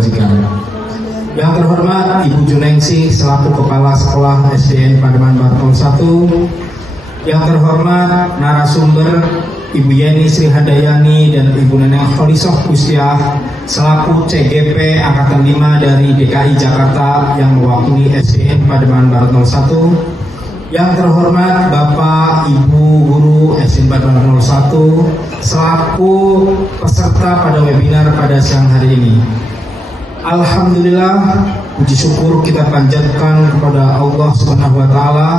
Majikan. Yang terhormat Ibu Junengsih selaku Kepala Sekolah SDN Pademan Bartol 1. Yang terhormat narasumber Ibu Yeni Sri Handayani dan Ibu Neneng Kholisoh Kustiah selaku CGP Angkatan 5 dari DKI Jakarta yang mewakili SDN Pademan Bartol 1. Yang terhormat Bapak Ibu Guru SDN Pademan Bartol 1 selaku peserta pada webinar pada siang hari ini. Alhamdulillah, puji syukur kita panjatkan kepada Allah Subhanahu wa Ta'ala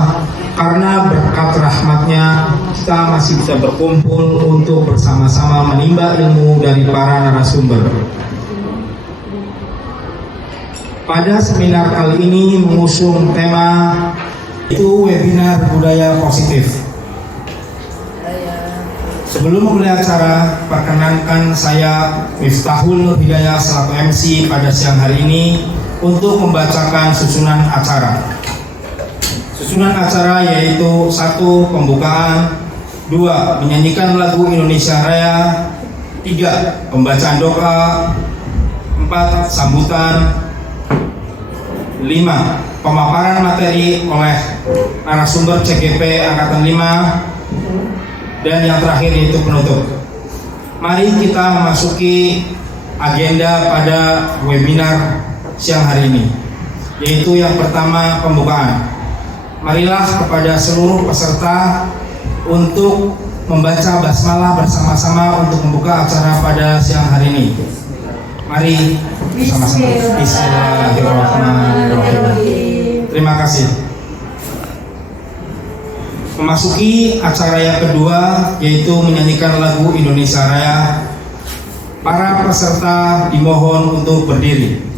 karena berkat rahmatnya kita masih bisa berkumpul untuk bersama-sama menimba ilmu dari para narasumber. Pada seminar kali ini mengusung tema itu webinar budaya positif. Sebelum memulai acara, perkenankan saya Miftahul Nur Hidayah selaku MC pada siang hari ini untuk membacakan susunan acara. Susunan acara yaitu 1. Pembukaan, 2. Menyanyikan lagu Indonesia Raya, 3. Pembacaan doa, 4. Sambutan, 5. Pemaparan materi oleh narasumber CGP Angkatan 5, dan yang terakhir yaitu penutup. Mari kita memasuki agenda pada webinar siang hari ini, yaitu yang pertama pembukaan. Marilah kepada seluruh peserta untuk membaca basmalah bersama-sama untuk membuka acara pada siang hari ini. Mari bersama-sama. Bismillahirrahmanirrahim. Terima kasih. Memasuki acara yang kedua yaitu menyanyikan lagu Indonesia Raya. Para peserta dimohon untuk berdiri.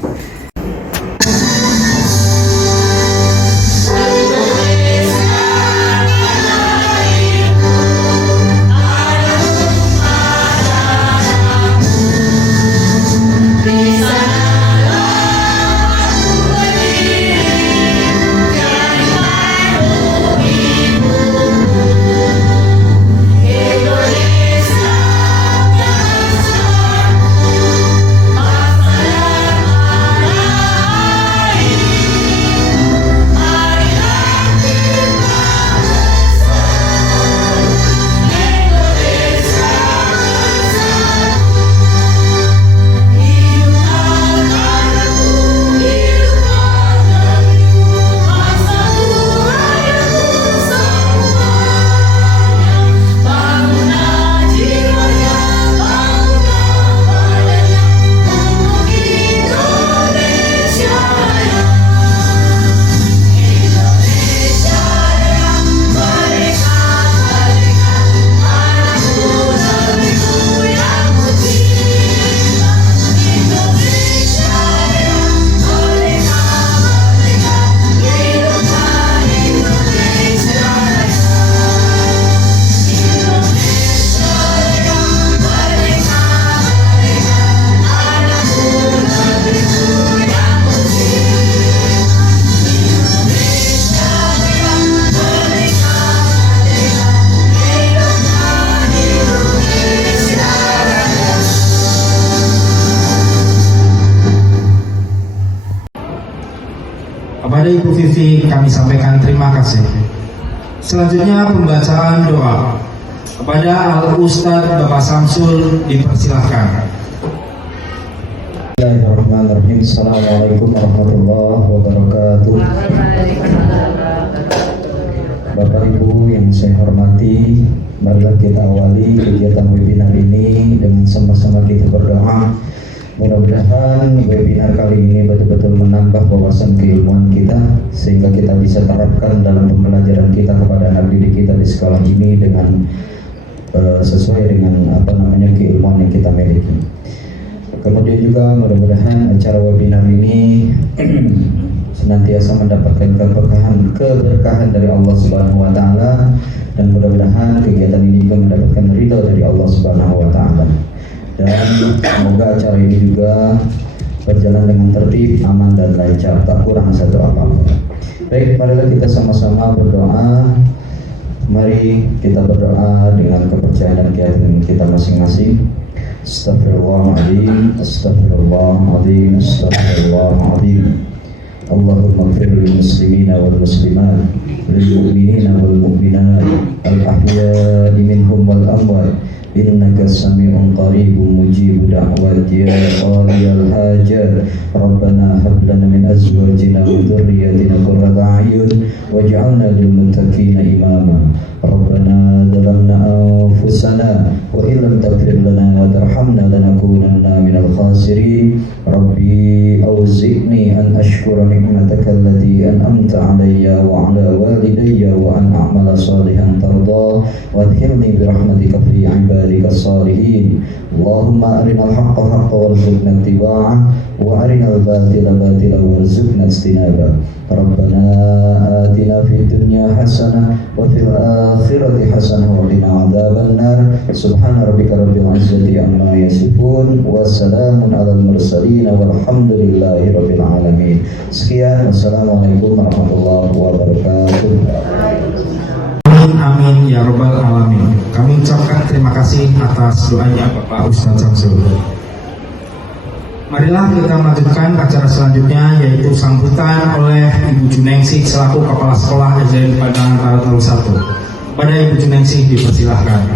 Kepada Ibu Vivi kami sampaikan terima kasih. Selanjutnya pembacaan doa. Kepada Al-Ustadz Bapak Samsul dipersilahkan. Bismillahirrahmanirrahim. Assalamualaikum warahmatullahi wabarakatuh. Bapak Ibu yang saya hormati, marilah kita awali kegiatan webinar ini dengan sama-sama kita berdoa. Mudah-mudahan webinar kali ini betul-betul menambah wawasan keilmuan kita sehingga kita bisa terapkan dalam pembelajaran kita kepada anak didik kita di sekolah ini dengan sesuai dengan keilmuan yang kita miliki. Kemudian juga mudah-mudahan acara webinar ini senantiasa mendapatkan keberkahan dari Allah Subhanahu wa Ta'ala, dan mudah-mudahan kegiatan ini juga mendapatkan ridho dari Allah Subhanahu wa Ta'ala. Dan semoga acara ini juga berjalan dengan tertib, aman dan lancar, tak kurang satu apapun. Baik, marilah kita sama-sama berdoa. Mari kita berdoa dengan kepercayaan dan keyakinan kita masing-masing. Astaghfirullahaladzim, astaghfirullahaladzim, astaghfirullahaladzim. Allahumma ighfir lil muslimina wal muslimat, lil mu'minina wal mu'minat, al ahya'i minhum wal amwat, innaka sami'un qaribun mujibu da'wat ya qadiyal hajat. Rabbana hab lana min azwajina wa dhurriyyatina qurrata a'yun waj'alna lil muttaqina imama. Rabbana zalamna anfusana wa illam taghfir lana wa tarhamna lanakunanna minal khasirin. Rabbi awzi'ni an ashkura ni'mataka allati an'amta 'alayya wa 'ala walidayya wa an a'mala salihan tarda wa adkhilni bi rahmatika fi 'ibadika as-salihin. Allahumma arinal haqqa haqqan warzuqna ittiba'ah wa arinal batila batila warzuqna ijtinabah. Rabbana atina fid dunya hasanah wa fil akhirati hasanah wa qina adzabannar. Subhana rabbika rabbil izzati amma yasifun wa salamun alal mursalin walhamdulillahi rabbil alamin. Sekian, wassalamualaikum warahmatullahi wabarakatuh. Amin amin ya robbal alamin. Kami ucapkan terima kasih atas doanya Bapak Ustadz Samsul. Marilah kita melanjutkan acara selanjutnya, yaitu sambutan oleh Ibu Junengsih selaku Kepala Sekolah SDN Padang Barat 01. Pada Ibu Junengsih dipersilahkan.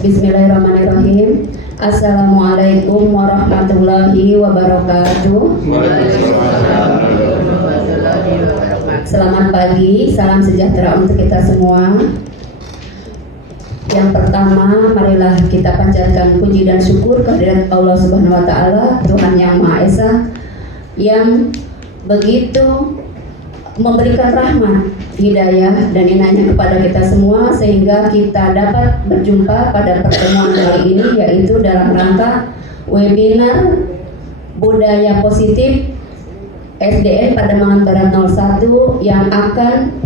Bismillahirrahmanirrahim. Assalamualaikum warahmatullahi wabarakatuh. Selamat pagi, salam sejahtera untuk kita semua. Yang pertama, marilah kita panjatkan puji dan syukur kehadirat Allah Subhanahu wa taala, Tuhan yang Maha Esa, yang begitu memberikan rahmat, hidayah dan inayahnya kepada kita semua sehingga kita dapat berjumpa pada pertemuan kali ini, yaitu dalam rangka webinar Budaya Positif SDN Pademangan Barat 01 yang akan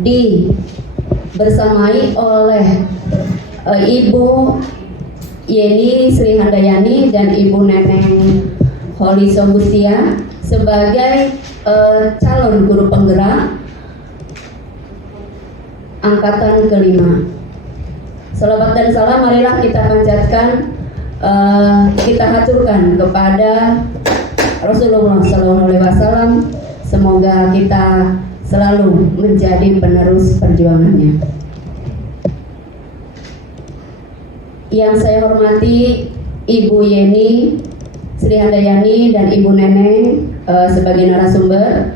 dibersamai oleh Ibu Yeni Sri Handayani dan Ibu Neneng Holi Sogustia sebagai calon guru penggerak angkatan kelima. Salawat dan salam marilah kita panjatkan, kita haturkan kepada Rasulullah SAW. Semoga kita selalu menjadi penerus perjuangannya. Yang saya hormati Ibu Yeni Sri Handayani dan Ibu Neneng sebagai narasumber.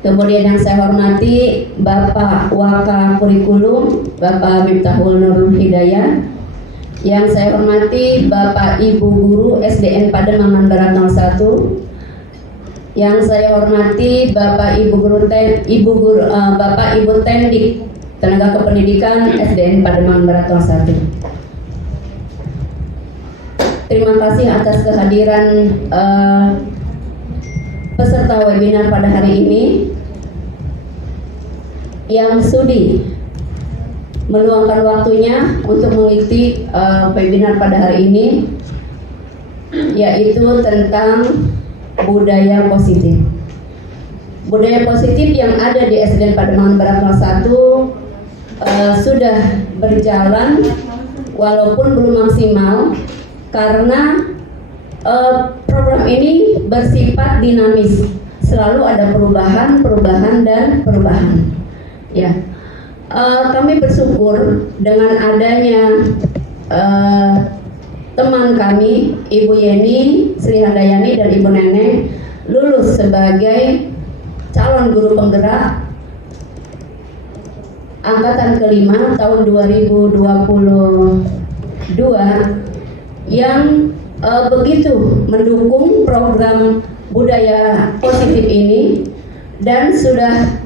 Kemudian yang saya hormati Bapak Waka Kurikulum, Bapak Miftahul Nur Hidayat. Yang saya hormati Bapak Ibu Guru SDN Pademangan Barat 01. Yang saya hormati Bapak Ibu Guru Bapak Ibu Tendik Tenaga Kependidikan SDN Pademangan Barat 01. Terima kasih atas kehadiran peserta webinar pada hari ini yang sudi meluangkan waktunya untuk mengikuti webinar pada hari ini, yaitu tentang budaya positif. Budaya positif yang ada di SDN Pademangan Barat 01 sudah berjalan walaupun belum maksimal, karena program ini bersifat dinamis, selalu ada perubahan dan ya. Kami bersyukur dengan adanya teman kami Ibu Yeni Sri Handayani dan Ibu Neneng lulus sebagai calon guru penggerak angkatan kelima tahun 2022 yang begitu mendukung program budaya positif ini dan sudah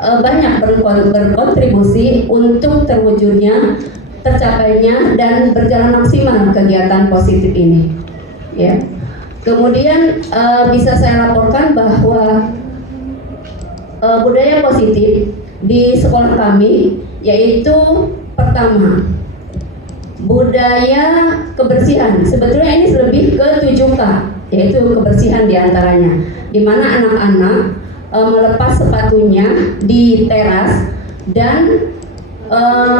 banyak berkontribusi untuk terwujudnya, tercapainya dan berjalan maksimal kegiatan positif ini. Ya. Kemudian bisa saya laporkan bahwa budaya positif di sekolah kami yaitu pertama, budaya kebersihan. Sebetulnya ini lebih ke 7K, yaitu kebersihan diantaranya, di mana anak-anak melepas sepatunya di teras dan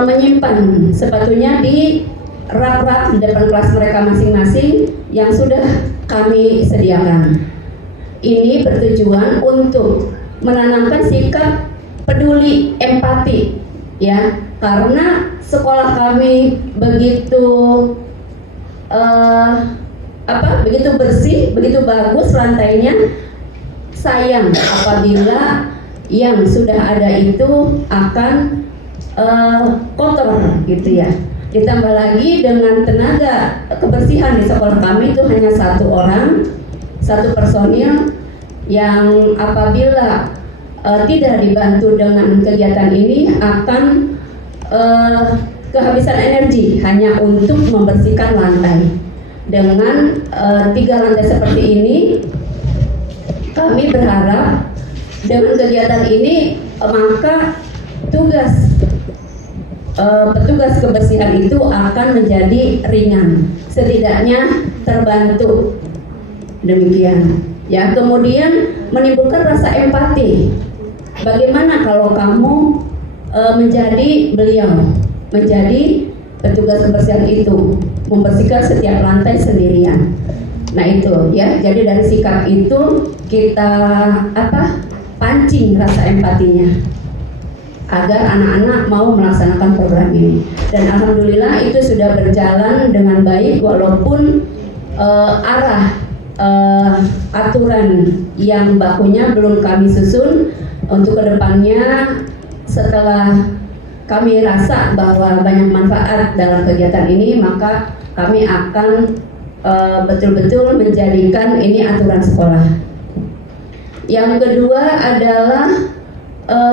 menyimpan sepatunya di rak-rak di depan kelas mereka masing-masing yang sudah kami sediakan. Ini bertujuan untuk menanamkan sikap peduli empati, ya, karena sekolah kami begitu begitu bersih, begitu bagus lantainya. Sayang apabila yang sudah ada itu akan kotor gitu ya. Ditambah lagi dengan tenaga kebersihan di sekolah kami itu hanya satu personil yang apabila tidak dibantu dengan kegiatan ini akan kehabisan energi hanya untuk membersihkan lantai. Dengan 3 lantai seperti ini, kami berharap dengan kegiatan ini maka petugas kebersihan itu akan menjadi ringan, setidaknya terbantu. Demikian ya. Kemudian menimbulkan rasa empati. Bagaimana kalau kamu menjadi petugas kebersihan itu, membersihkan setiap lantai sendirian. Nah itu ya, jadi dari sikap itu kita pancing rasa empatinya agar anak-anak mau melaksanakan program ini. Dan alhamdulillah itu sudah berjalan dengan baik, walaupun arah aturan yang bakunya belum kami susun. Untuk kedepannya, setelah kami rasa bahwa banyak manfaat dalam kegiatan ini, maka kami akan betul-betul menjadikan ini aturan sekolah. Yang kedua adalah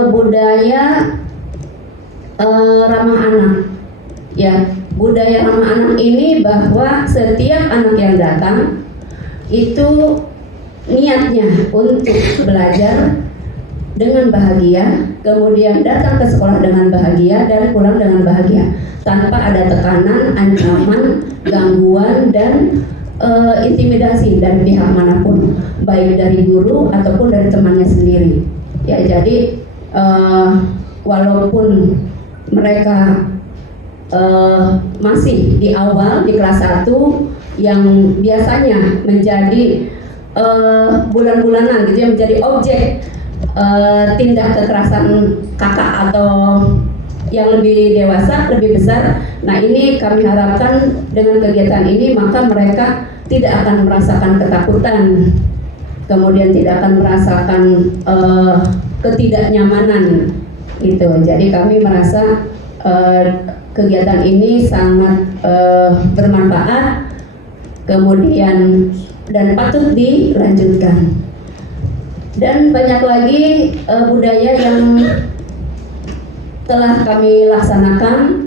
budaya ramah anak. Ya, budaya ramah anak ini bahwa setiap anak yang datang itu niatnya untuk belajar dengan bahagia, kemudian datang ke sekolah dengan bahagia dan pulang dengan bahagia, tanpa ada tekanan, ancaman, gangguan, dan intimidasi dari pihak manapun, baik dari guru ataupun dari temannya sendiri. Ya, jadi walaupun mereka masih di awal di kelas 1 yang biasanya menjadi bulan-bulanan gitu ya, menjadi objek tindak kekerasan kakak atau yang lebih dewasa, lebih besar. Nah, ini kami harapkan dengan kegiatan ini maka mereka tidak akan merasakan ketakutan, kemudian tidak akan merasakan ketidaknyamanan gitu. Jadi kami merasa kegiatan ini sangat bermanfaat, kemudian dan patut dilanjutkan. Dan banyak lagi budaya yang telah kami laksanakan,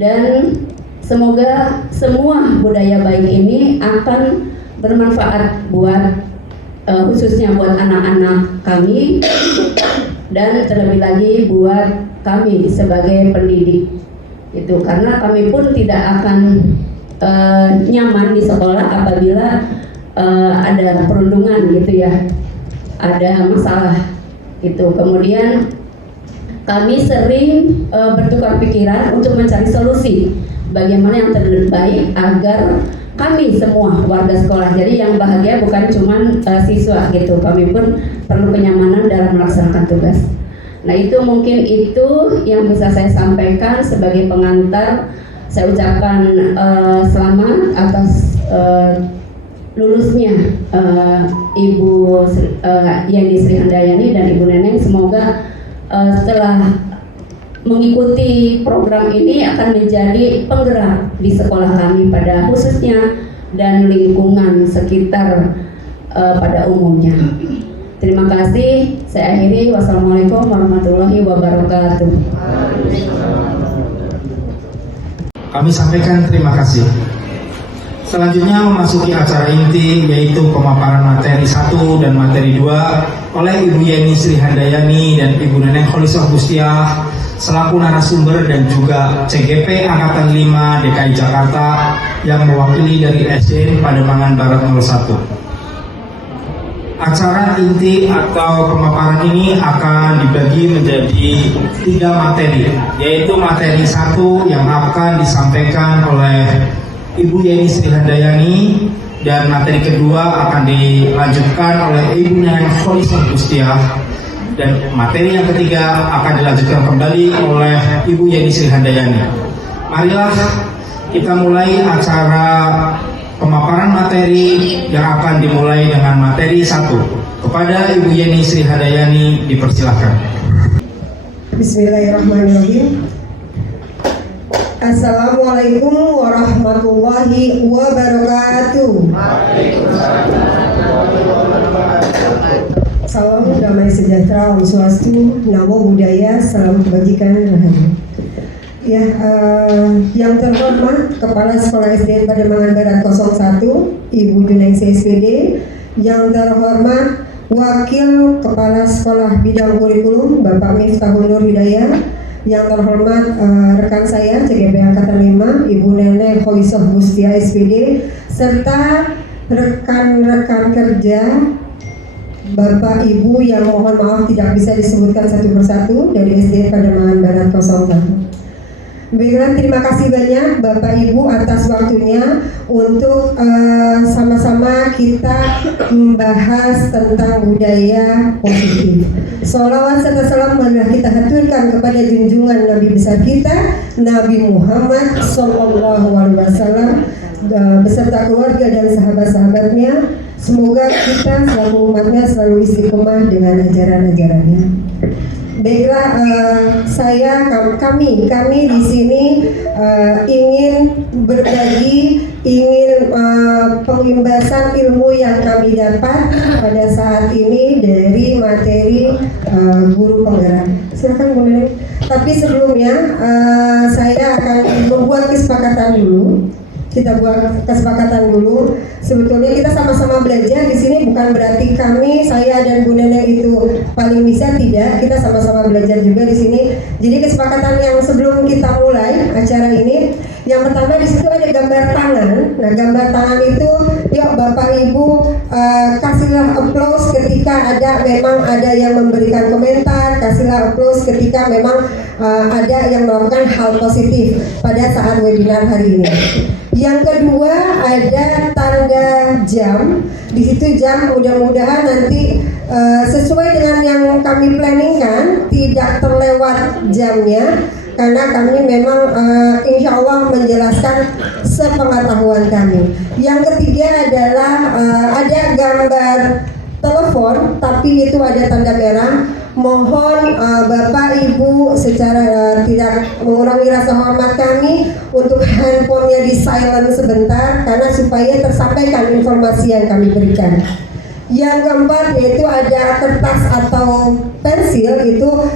dan semoga semua budaya baik ini akan bermanfaat buat khususnya buat anak-anak kami dan terlebih lagi buat kami sebagai pendidik itu, karena kami pun tidak akan nyaman di sekolah apabila ada perundungan gitu ya, ada masalah itu. Kemudian kami sering bertukar pikiran untuk mencari solusi bagaimana yang terbaik agar kami semua warga sekolah, jadi yang bahagia bukan cuma siswa gitu, kami pun perlu kenyamanan dalam melaksanakan tugas. Nah, itu mungkin itu yang bisa saya sampaikan sebagai pengantar. Saya ucapkan selamat atas lulusnya Ibu Yeni Sri Handayani dan Ibu Neneng. Semoga setelah mengikuti program ini akan menjadi penggerak di sekolah kami pada khususnya dan lingkungan sekitar pada umumnya. Terima kasih. Saya akhiri. Wassalamualaikum warahmatullahi wabarakatuh. Kami sampaikan terima kasih. Selanjutnya memasuki acara inti, yaitu pemaparan materi 1 dan materi 2 oleh Ibu Yeni Sri Handayani dan Ibu Neneng Kholisah Bustiah selaku narasumber dan juga CGP Angkatan 5 DKI Jakarta yang mewakili dari SDN Pademangan Barat 01. Acara inti atau pemaparan ini akan dibagi menjadi 3 materi, yaitu materi 1 yang akan disampaikan oleh Ibu Yeni Sri Handayani, dan materi kedua akan dilanjutkan oleh Ibu Neneng Kholisah Gustiah, dan materi yang ketiga akan dilanjutkan kembali oleh Ibu Yeni Sri Handayani. Marilah kita mulai acara pemaparan materi yang akan dimulai dengan materi 1. Kepada Ibu Yeni Sri Handayani dipersilahkan. Bismillahirrahmanirrahim. Assalamualaikum warahmatullahi wabarakatuh. Salam damai sejahtera, Om Swastiastu, Namo Buddhaya, salam kebajikan, rahayu. Ya, yang terhormat Kepala Sekolah SDN Pademangan Barat 01, Ibu Junaisi SPD, yang terhormat Wakil Kepala Sekolah Bidang Kurikulum Bapak Miftahul Nur Hidayah, yang terhormat rekan saya CGP Angkatan 5 Ibu Neneng Kholisah Gustiah SPD, serta rekan-rekan kerja Bapak Ibu yang mohon maaf tidak bisa disebutkan satu persatu dari SDN Pademangan Barat 01. Baiklah, terima kasih banyak Bapak Ibu atas waktunya untuk sama-sama kita membahas tentang budaya positif. Sholawat serta salam marilah kita haturkan kepada junjungan Nabi besar kita, Nabi Muhammad SAW, beserta keluarga dan sahabat-sahabatnya. Semoga kita selalu umatnya selalu istiqomah dengan ajaran-ajarannya. Baiklah, kami di sini ingin berbagi, ingin pengimbasan ilmu yang kami dapat pada saat ini dari materi guru penggerak. Silakan Bu Neneng. Tapi sebelumnya saya akan membuat kesepakatan dulu. Kita buat kesepakatan dulu. Sebetulnya kita sama-sama belajar di sini, bukan berarti saya dan Bu Neneng itu paling bisa, tidak. Kita sama-sama belajar juga di sini. Jadi kesepakatan yang sebelum kita mulai acara ini, yang pertama di situ ada gambar tangan. Nah, gambar tangan itu, yuk Bapak Ibu kasihlah applause ketika memang ada yang memberikan komentar, kasihlah applause ketika memang ada yang melakukan hal positif pada saat webinar hari ini. Yang kedua ada tanda jam. Di situ jam, mudah-mudahan nanti sesuai dengan yang kami planningkan, tidak terlewat jamnya, karena kami memang insya Allah menjelaskan sepengetahuan kami. Yang ketiga adalah ada gambar telepon, tapi itu ada tanda merah. Mohon Bapak Ibu secara tidak mengurangi rasa hormat kami untuk handphonenya di silent sebentar, karena supaya tersampaikan informasi yang kami berikan. Yang keempat yaitu ada kertas atau pensil, itu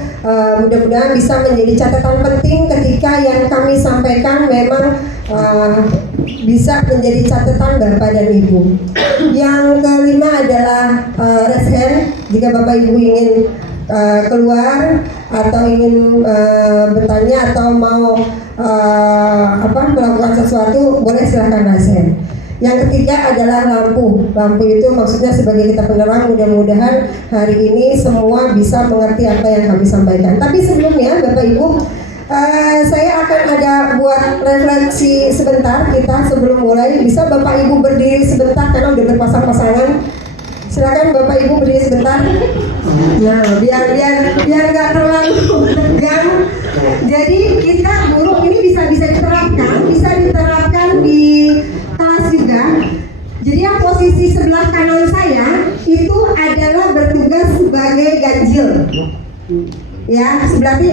mudah-mudahan bisa menjadi catatan penting ketika yang kami sampaikan memang bisa menjadi catatan Bapak dan Ibu. Yang kelima adalah raise hand. Jika Bapak Ibu ingin keluar atau ingin bertanya atau mau melakukan sesuatu, boleh silahkan raise hand. Yang ketiga adalah lampu. Lampu itu maksudnya sebagai kita penerang. Mudah-mudahan hari ini semua bisa mengerti apa yang kami sampaikan. Tapi sebelumnya Bapak Ibu, saya akan ada buat refleksi sebentar kita sebelum mulai. Bisa Bapak Ibu berdiri sebentar karena udah berpasang-pasangan. Silakan Bapak Ibu berdiri sebentar. Nah, biar nggak terlalu tegang. Jadi kita guru ini bisa diterapkan di kelas juga. Jadi yang posisi sebelah kanan saya itu adalah bertugas sebagai ganjil. Ya, berarti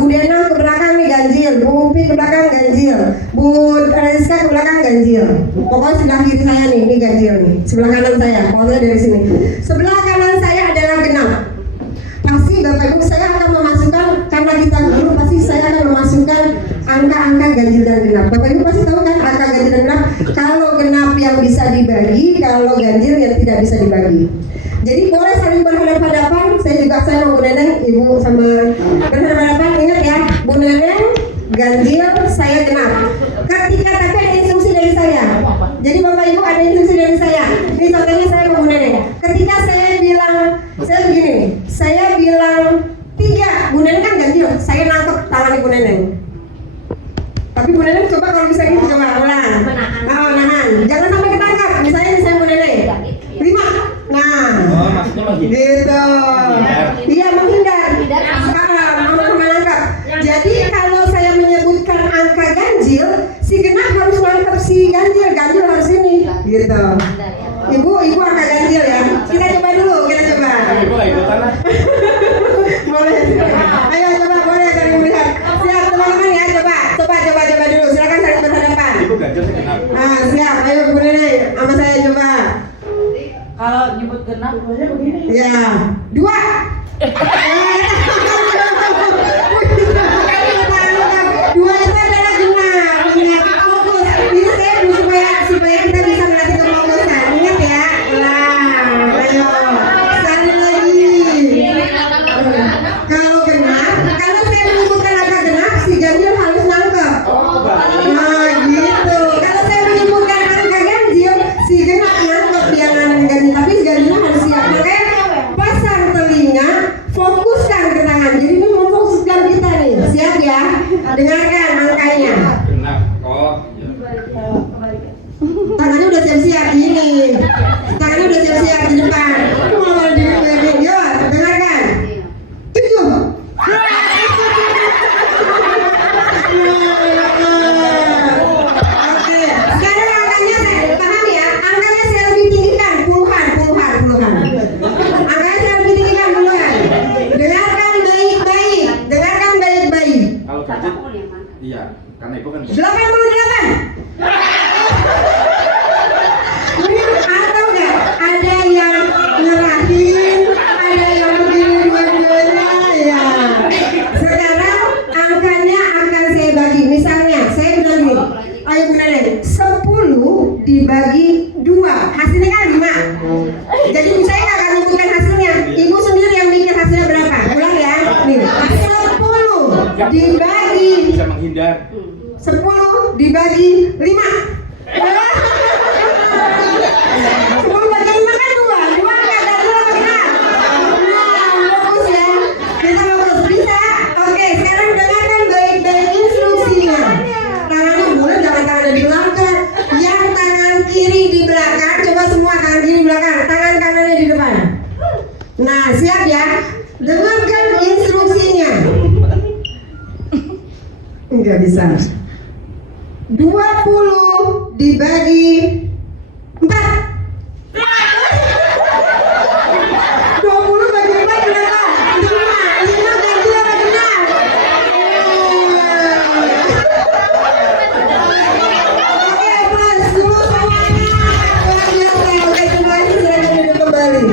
Bu Dena ke belakang nih ganjil, Bu Upi ke belakang ganjil, Bu Rizka ke belakang ganjil. Pokoknya sebelah kiri saya nih, ini ganjil nih. Sebelah kanan saya, pokoknya dari sini. Sebelah kanan saya adalah genap. Pasti Bapak Ibu saya akan memasukkan, karena kita guru pasti saya akan memasukkan angka-angka ganjil dan genap. Bapak Ibu pasti tahu kan angka ganjil dan genap. Kalau genap yang bisa dibagi, kalau ganjil yang tidak bisa dibagi. Jadi boleh saling berhadapan-hadapan. Saya sama Bu Neneng, Ibu sama berhadapan-hadapan. Ingat ya, Bu Neneng ganjil, saya genap. Ketika tapi ada instruksi dari saya. Jadi Bapak Ibu ada instruksi dari saya. Ini contohnya saya ke Bu Neneng. Ketika saya Ulangi, coba ulang. Oh, nahan. Jangan sampai ketangkap. Misalnya saya mau nilai 5. Nah, Oh, maksudnya menghindar. gitu. Iya, menghindar. Sekarang menangkap. Jadi kalau saya menyebutkan angka ganjil, si genap harus nangkep si ganjil. Ganjil harus ini. Gitu. Ibu angka ganjil ya. Kita coba dulu, kita coba. Ibu nggak ikutan lah. Boleh. Ayo coba, boleh kalian melihat. Siap teman-teman ya, coba dulu. Silakan saling berhadapan. Ibu ganjil saya kenal. Ah, siap. Ayo Bu Nenek, sama saya coba. Kalau nyebut genap boleh begini. Ya, 2. Dua itu adalah genap. Ingat, fokus. Ini saya supaya kita bisa melatih kefokusan. Ingat ya. Nah, ayo. Sekali lagi. Kalau genap, kalau saya menyebutkan angka genap, si ganjil harus nangkep. Nah, gitu. Kalau saya menyebutkan angka ganjil, si genap nangkep dia ganjil, tapi si ganjil harus siap. Makanya pasang telinga, fokuskan ke tangan. Jadi ini memfokuskan kita nih. Siap ya? Dengarkan angkanya. Kenal. Oh, iya. Tangannya udah siap-siap gini. Tangannya udah siap-siap di depan. Mau di video, dengarkan. 7. Oke, sekarang angkanya saya paham ya. Angkanya saya lebih tinggikan, puluhan. Angkanya saya lebih tinggikan puluhan. Dengarkan baik-baik. Kalau ganjil, iya. Karena ibu kan 88. Ini atau enggak? Ada yang ngerahin, ada yang begini dua-duanya ya. Sekarang angkanya akan saya bagi. Misalnya saya bilang gini, ayo Bu Nenek, 10 dibagi 2, hasilnya kan 5. Jadi saya nggak akan menyebutkan hasilnya. Ibu sendiri yang bikin hasilnya berapa. Ulang ya. Nih, 10 dibagi bisa menghindar. 10 dibagi 5. 10 bagi 5 kan 2 enggak ada 2 benar. Nah, fokus ya. Kita fokus bisa. Oke, sekarang dengarkan baik-baik instruksinya. Tangannya boleh jangan tangan di belakang. Yang tangan kiri di belakang, coba semua tangan kiri di belakang, tangan kanannya di depan. Nah, siap ya. Dengarkan instruksinya. Enggak bisa. 20 dibagi 4. 20 bagi 4 berapa? 5 ganjil apa genap? Oke, plus dulu semuanya. Luar biasa. Oke, semuanya silakan duduk kembali.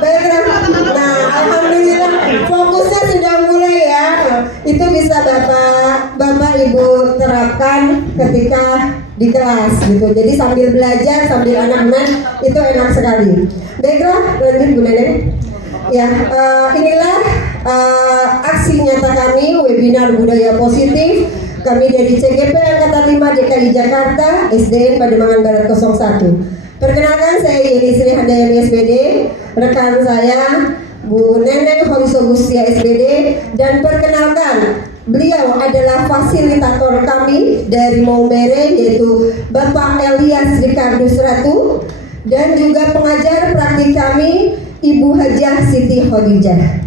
Baiklah. Nah, alhamdulillah fokusnya sudah mulai ya. Itu bisa Bapak Ibu terapkan ketika di kelas gitu. Jadi sambil belajar, sambil anak-anak itu enak sekali. Baiklah, lanjut Bu Nenek. Ya, inilah aksi nyata kami webinar budaya positif. Kami dari CGP Angkatan 5 DKI Jakarta, SDN Pademangan Barat 01. Perkenalkan, saya Yeni Sri Handayani SPD, rekan saya Bu Neneng Holiso Gustia SPD, dan perkenalkan beliau adalah fasilitator kami dari Maumere, yaitu Bapak Elias Ricardus Ratu, dan juga pengajar praktik kami Ibu Hajah Siti Khadijah.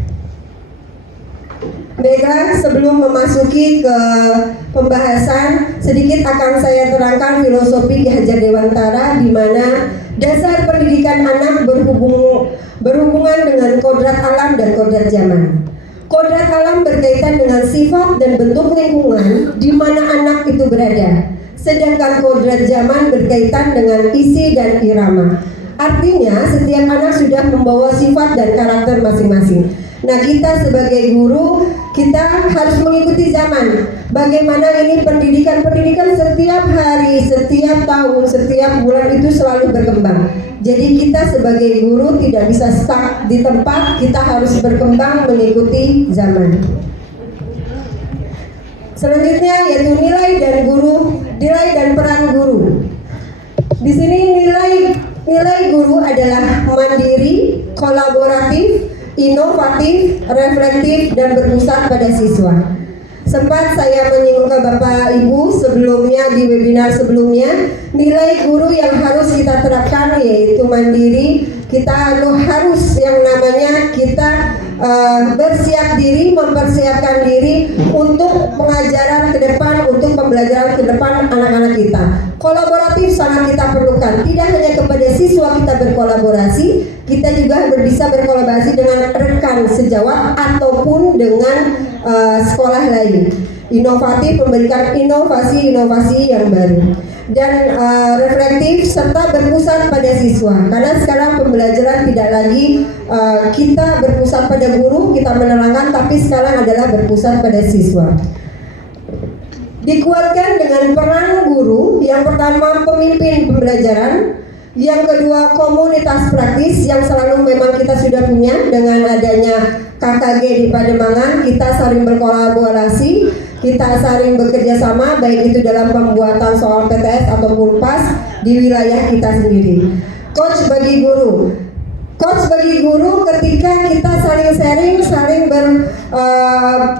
Baiklah, sebelum memasuki ke pembahasan, sedikit akan saya terangkan filosofi Ki Hajar Dewantara, di mana dasar pendidikan anak berhubungan dengan kodrat alam dan kodrat zaman. Kodrat alam berkaitan dengan sifat dan bentuk lingkungan di mana anak itu berada. Sedangkan kodrat zaman berkaitan dengan isi dan irama. Artinya setiap anak sudah membawa sifat dan karakter masing-masing. Nah, kita sebagai guru, kita harus mengikuti zaman. Bagaimana ini pendidikan setiap hari, setiap tahun, setiap bulan itu selalu berkembang. Jadi kita sebagai guru tidak bisa stuck di tempat, kita harus berkembang mengikuti zaman. Selanjutnya yaitu nilai dan peran guru. Di sini nilai guru adalah mandiri, kolaboratif, inovatif, reflektif, dan berpusat pada siswa. Sempat saya menyinggung ke Bapak Ibu sebelumnya di webinar sebelumnya, nilai guru yang harus kita terapkan yaitu mandiri. Kita harus yang namanya kita bersiap diri, mempersiapkan diri untuk pengajaran ke depan, untuk pembelajaran ke depan anak-anak kita. Kolaboratif sangat kita perlukan. Tidak hanya kepada siswa kita berkolaborasi, kita juga bisa berkolaborasi dengan rekan sejawat ataupun dengan sekolah lain. Inovatif, memberikan inovasi-inovasi yang baru. Dan reflektif serta berpusat pada siswa, karena sekarang pembelajaran tidak lagi kita berpusat pada guru, kita menerangkan, tapi sekarang adalah berpusat pada siswa. Dikuatkan dengan peran guru, yang pertama pemimpin pembelajaran, yang kedua komunitas praktis yang selalu memang kita sudah punya dengan adanya KKG di Pademangan. Kita saling berkolaborasi, kita saling bekerja sama, baik itu dalam pembuatan soal PTS ataupun PAS di wilayah kita sendiri. Coach bagi guru ketika kita saling sharing, saling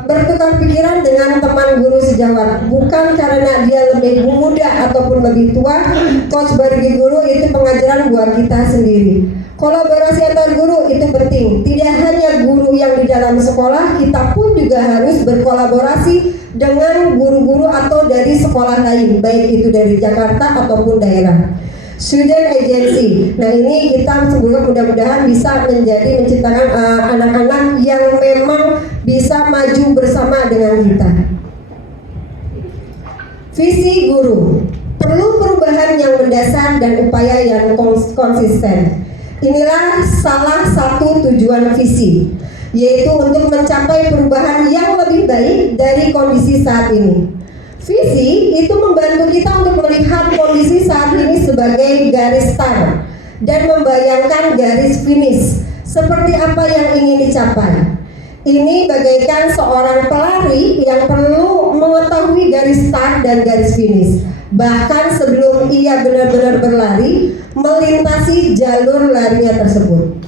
bertukar pikiran dengan teman guru sejawat. Bukan karena dia lebih muda ataupun lebih tua. Coach bagi guru itu pengajaran buat kita sendiri. Kolaborasi antar guru itu penting. Tidak hanya guru yang di dalam sekolah, kita pun juga harus berkolaborasi dengan guru-guru atau dari sekolah lain, baik itu dari Jakarta ataupun daerah. Student agency. Nah, ini kita mudah-mudahan bisa menciptakan anak-anak yang memang bisa maju bersama dengan kita. Visi guru. Perlu perubahan yang mendasar dan upaya yang konsisten. Inilah salah satu tujuan visi, yaitu untuk mencapai perubahan yang lebih baik dari kondisi saat ini. Visi itu membantu kita untuk melihat kondisi saat ini sebagai garis start dan membayangkan garis finish, seperti apa yang ingin dicapai. Ini bagaikan seorang pelari yang perlu mengetahui garis start dan garis finish, bahkan sebelum ia benar-benar berlari, melintasi jalur larinya tersebut.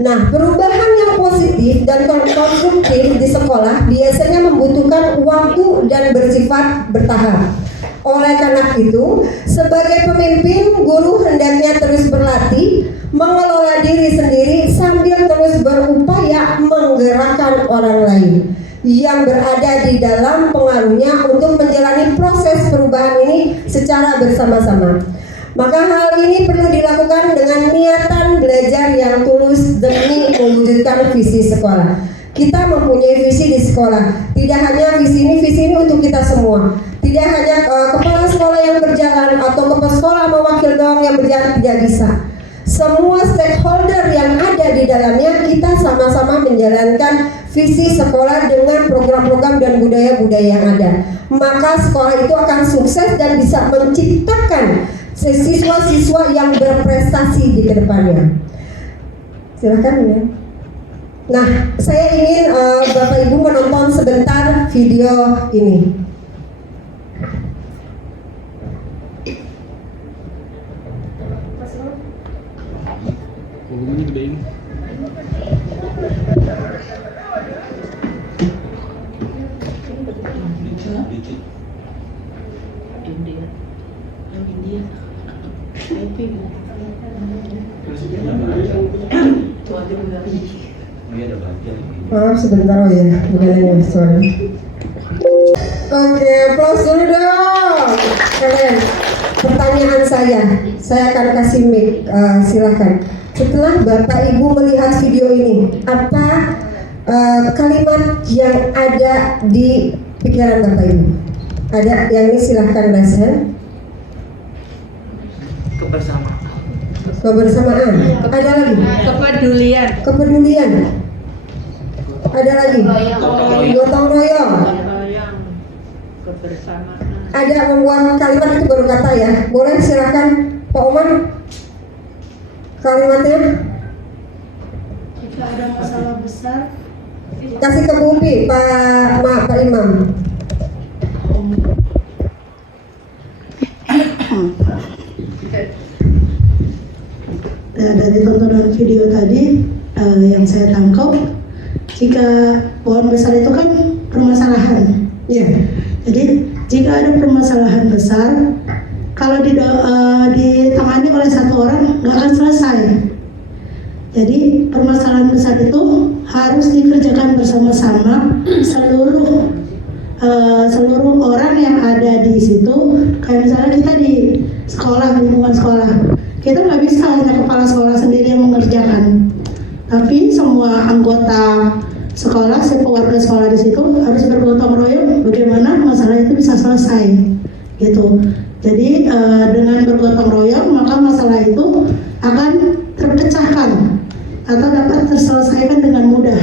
Nah, perubahan yang positif dan konstruktif di sekolah biasanya membutuhkan waktu dan bersifat bertahap. Oleh karena itu, sebagai pemimpin, guru hendaknya terus berlatih, mengelola diri sendiri sambil terus berupaya menggerakkan orang lain yang berada di dalam pengaruhnya untuk menjalani proses perubahan ini secara bersama-sama. Maka hal ini perlu dilakukan dengan niatan belajar yang tulus demi mewujudkan visi sekolah. Kita mempunyai visi di sekolah. Tidak hanya visi ini untuk kita semua. Tidak hanya kepala sekolah yang berjalan atau kepala sekolah sama wakil doang yang berjalan, tidak bisa. Semua stakeholder yang ada di dalamnya, kita sama-sama menjalankan visi sekolah dengan program-program dan budaya-budaya yang ada. Maka sekolah itu akan sukses dan bisa menciptakan siswa-siswa yang berprestasi di kedepannya. Silakan ya. Nah, saya ingin Bapak Ibu menonton sebentar video ini. Maaf sebentar, oh ya, bukan yang sorry. Oke, applause dulu dong. Keren. Pertanyaan saya akan kasih mic, silakan. Setelah Bapak Ibu melihat video ini, apa kalimat yang ada di pikiran Bapak Ibu? Ada yang ini, silahkan raise. Kebersamaan. Ada lagi? Kepedulian. Ada lagi? Gotong royong. Ada membuat kalimat itu baru kata ya. Boleh silakan Pak Oman. Kalimatnya? Jika ada masalah besar, Kasih ke Bumpi, Pak Imam. Dari tontonan video tadi yang saya tangkap, jika pohon besar itu kan permasalahan Ya, jadi jika ada permasalahan besar, kalau ditangani oleh satu orang nggak akan selesai. Jadi permasalahan besar itu harus dikerjakan bersama-sama seluruh orang yang ada di situ. Kayak misalnya kita di sekolah, lingkungan sekolah, kita nggak bisa hanya kepala sekolah sendiri yang mengerjakan, tapi semua anggota sekolah, warga sekolah di situ harus bergotong royong bagaimana masalah itu bisa selesai, gitu. Jadi dengan bergotong royong maka masalah itu akan terpecahkan atau dapat terselesaikan dengan mudah.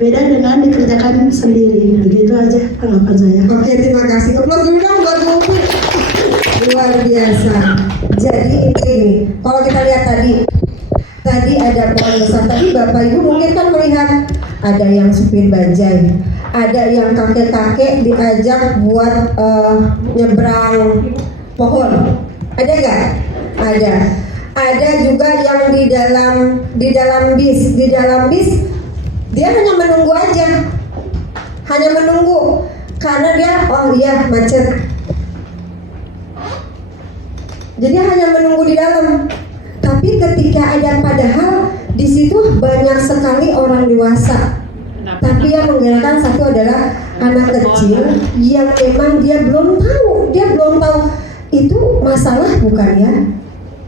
Beda dengan dikerjakan sendiri. Begitu aja tanggapan saya. Oke, terima kasih. Aplaus dulu dong buat Bu Upi. Luar biasa. Jadi ini, kalau kita lihat tadi ada pohon besar. Tadi Bapak Ibu mungkin kan melihat ada yang supir bajai, ada yang kakek-kakek diajak buat nyebrang pohon. Ada nggak? Ada. Ada juga yang di dalam bis dia hanya menunggu aja, karena dia macet. Jadi hanya menunggu di dalam. Tapi ketika ada padahal di situ banyak sekali orang dewasa. Tapi yang menggerakkan satu adalah anak kecil yang memang dia belum tahu itu masalah bukan ya.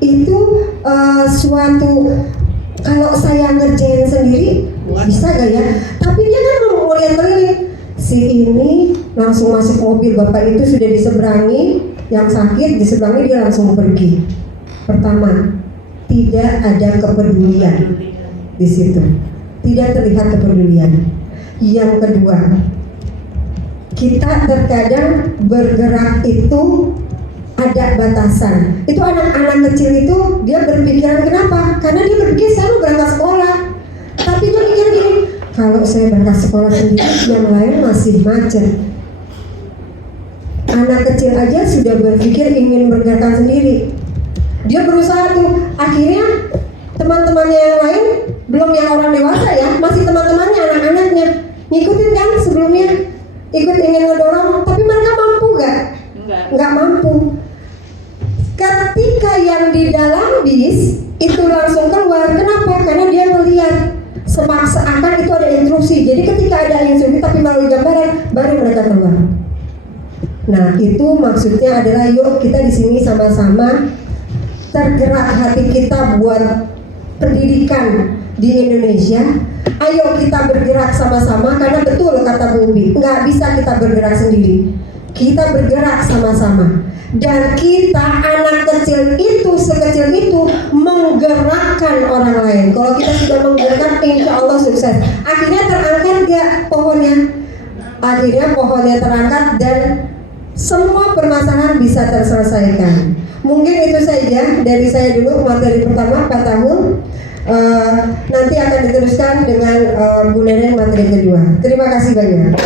Itu suatu, kalau saya ngerjain sendiri bisa gak ya? Tapi dia kan mau lihat keliling. Si ini langsung masuk mobil, bapak itu sudah diseberangi, yang sakit diseberangi, dia langsung pergi. Pertama, tidak ada kepedulian di situ, tidak terlihat kepedulian. Yang kedua, kita terkadang bergerak itu ada batasan. Itu anak-anak kecil itu dia berpikiran kenapa? Karena dia berpikir saya mau berangkat sekolah. Tapi dia mikir gini, kalau saya berangkat sekolah sendiri, yang lain masih macet. Anak kecil aja sudah berpikir ingin bergerak sendiri. Dia berusaha tuh, akhirnya teman-temannya yang lain, belum yang orang dewasa ya, masih teman-temannya, anak-anaknya ngikutin kan sebelumnya, ikut ingin ngedorong, tapi mereka mampu gak? Nggak mampu. Ketika yang di dalam bis itu langsung keluar, kenapa? Karena dia melihat seakan itu ada intrusi. Jadi ketika ada intrusi tapi melalui gambaran, baru mereka keluar. Nah itu maksudnya adalah yuk kita di sini sama-sama tergerak hati kita buat pendidikan di Indonesia. Ayo kita bergerak sama-sama, karena betul kata Bu Ubi, nggak bisa kita bergerak sendiri. Kita bergerak sama-sama, dan kita anak kecil itu sekecil itu menggerakkan orang lain. Kalau kita sudah menggerakkan, insya Allah sukses. Akhirnya terangkat gak pohonnya? Akhirnya pohonnya terangkat dan semua permasalahan bisa terselesaikan. Mungkin itu saja dari saya dulu, materi pertama 4 tahun. Nanti akan diteruskan dengan Bu Neneng materi kedua. Terima kasih banyak.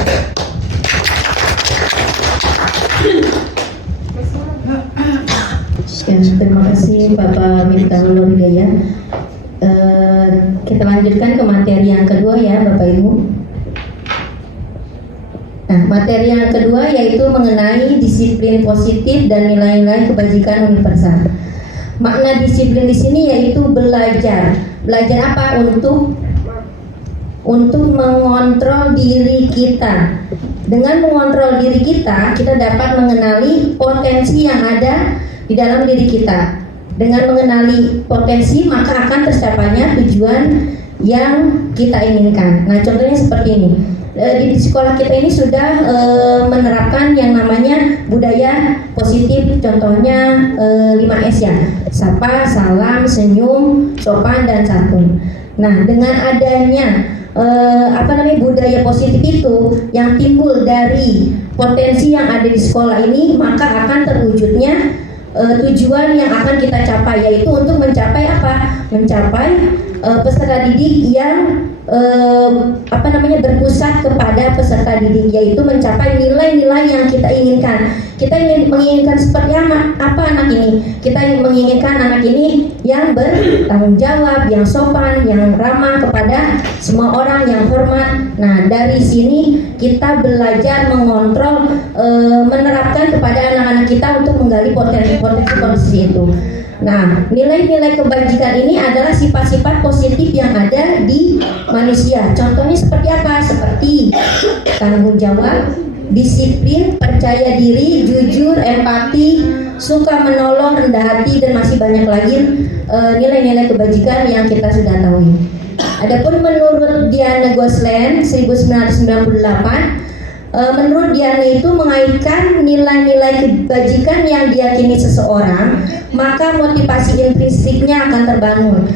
Ya, terima kasih Bapak Miftahul Nur Hidayat. Kita lanjutkan ke materi yang kedua ya Bapak Ibu. Nah, materi yang kedua yaitu mengenai disiplin positif dan nilai-nilai kebajikan universal. Makna disiplin di sini yaitu belajar. Belajar apa? Untuk mengontrol diri kita. Dengan mengontrol diri kita dapat mengenali potensi yang ada di dalam diri kita. Dengan mengenali potensi, maka akan tercapainya tujuan yang kita inginkan. Nah, contohnya seperti ini. Di sekolah kita ini sudah menerapkan yang namanya budaya positif. Contohnya 5S ya. Sapa, salam, senyum, sopan, dan santun. Nah, dengan adanya budaya positif itu yang timbul dari potensi yang ada di sekolah ini, maka akan terwujudnya tujuan yang akan kita capai, yaitu untuk mencapai apa? Mencapai peserta didik yang berpusat kepada peserta didik, yaitu mencapai nilai-nilai yang kita inginkan. Kita menginginkan seperti apa anak ini? Kita menginginkan anak ini yang bertanggung jawab, yang sopan, yang ramah kepada semua orang, yang hormat. Nah, dari sini kita belajar mengontrol, menerapkan kepada anak-anak kita untuk menggali potensi itu. Nah, nilai-nilai kebajikan ini adalah sifat-sifat positif yang ada di manusia. Contohnya seperti apa? Seperti tanggung jawab, disiplin, percaya diri, jujur, empati, suka menolong, rendah hati, dan masih banyak lagi nilai-nilai kebajikan yang kita sudah tahu. Adapun menurut Diana Gosland 1998, menurut Diana itu mengaitkan nilai-nilai kebajikan yang diyakini seseorang, maka motivasi intrinsiknya akan terbangun.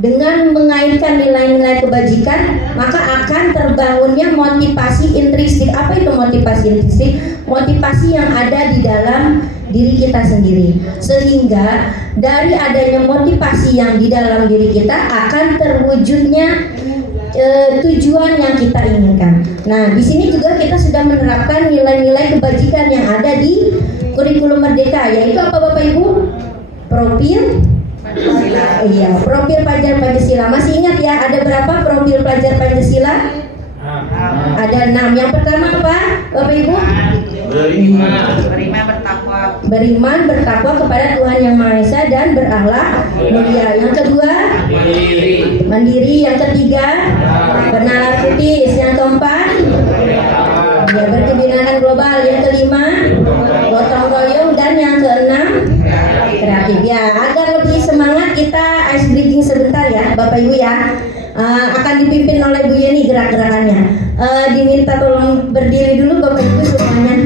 Dengan mengaitkan nilai-nilai kebajikan, maka akan terbangunnya motivasi intrinsik. Apa itu motivasi intrinsik? Motivasi yang ada di dalam diri kita sendiri. Sehingga dari adanya motivasi yang di dalam diri kita akan terwujudnya tujuan yang kita inginkan. Nah, di sini juga kita sudah menerapkan nilai-nilai kebajikan yang ada di kurikulum Merdeka, yaitu apa Bapak Ibu? Profil Pancasila. Iya, profil pelajar Pancasila. Masih ingat ya, ada berapa profil pelajar Pancasila? Ada 6. Yang pertama apa, Bapak Ibu? Beriman bertakwa. Beriman bertakwa kepada Tuhan Yang Maha Esa dan berakhlak mulia. Yang kedua, mandiri. Yang ketiga, bernalar kritis. Yang keempat, ya, berkebinekaan global. Yang kelima, gotong royong. Dan yang keenam, kreatif. Ya, agar lebih semangat kita ice breaking sebentar ya Bapak Ibu ya. Akan dipimpin oleh Bu Yeni gerak-gerakannya. Diminta tolong berdiri dulu Bapak Ibu semuanya.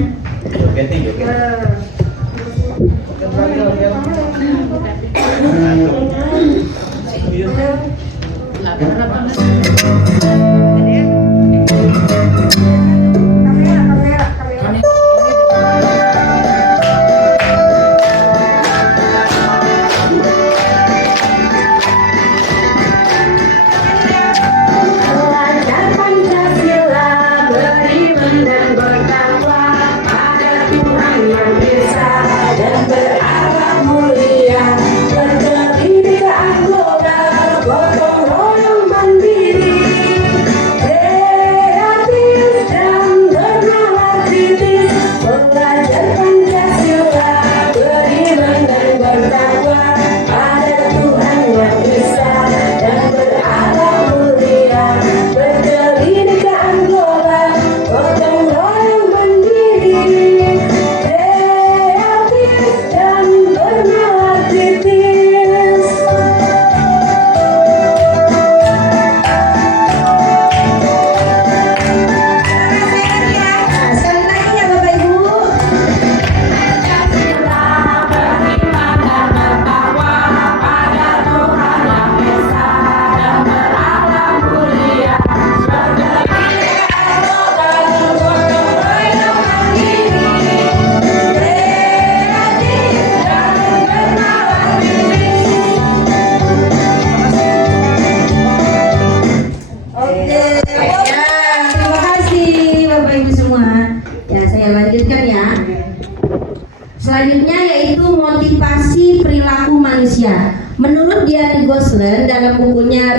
Selanjutnya yaitu motivasi perilaku manusia. Menurut Diana Gosland dalam bukunya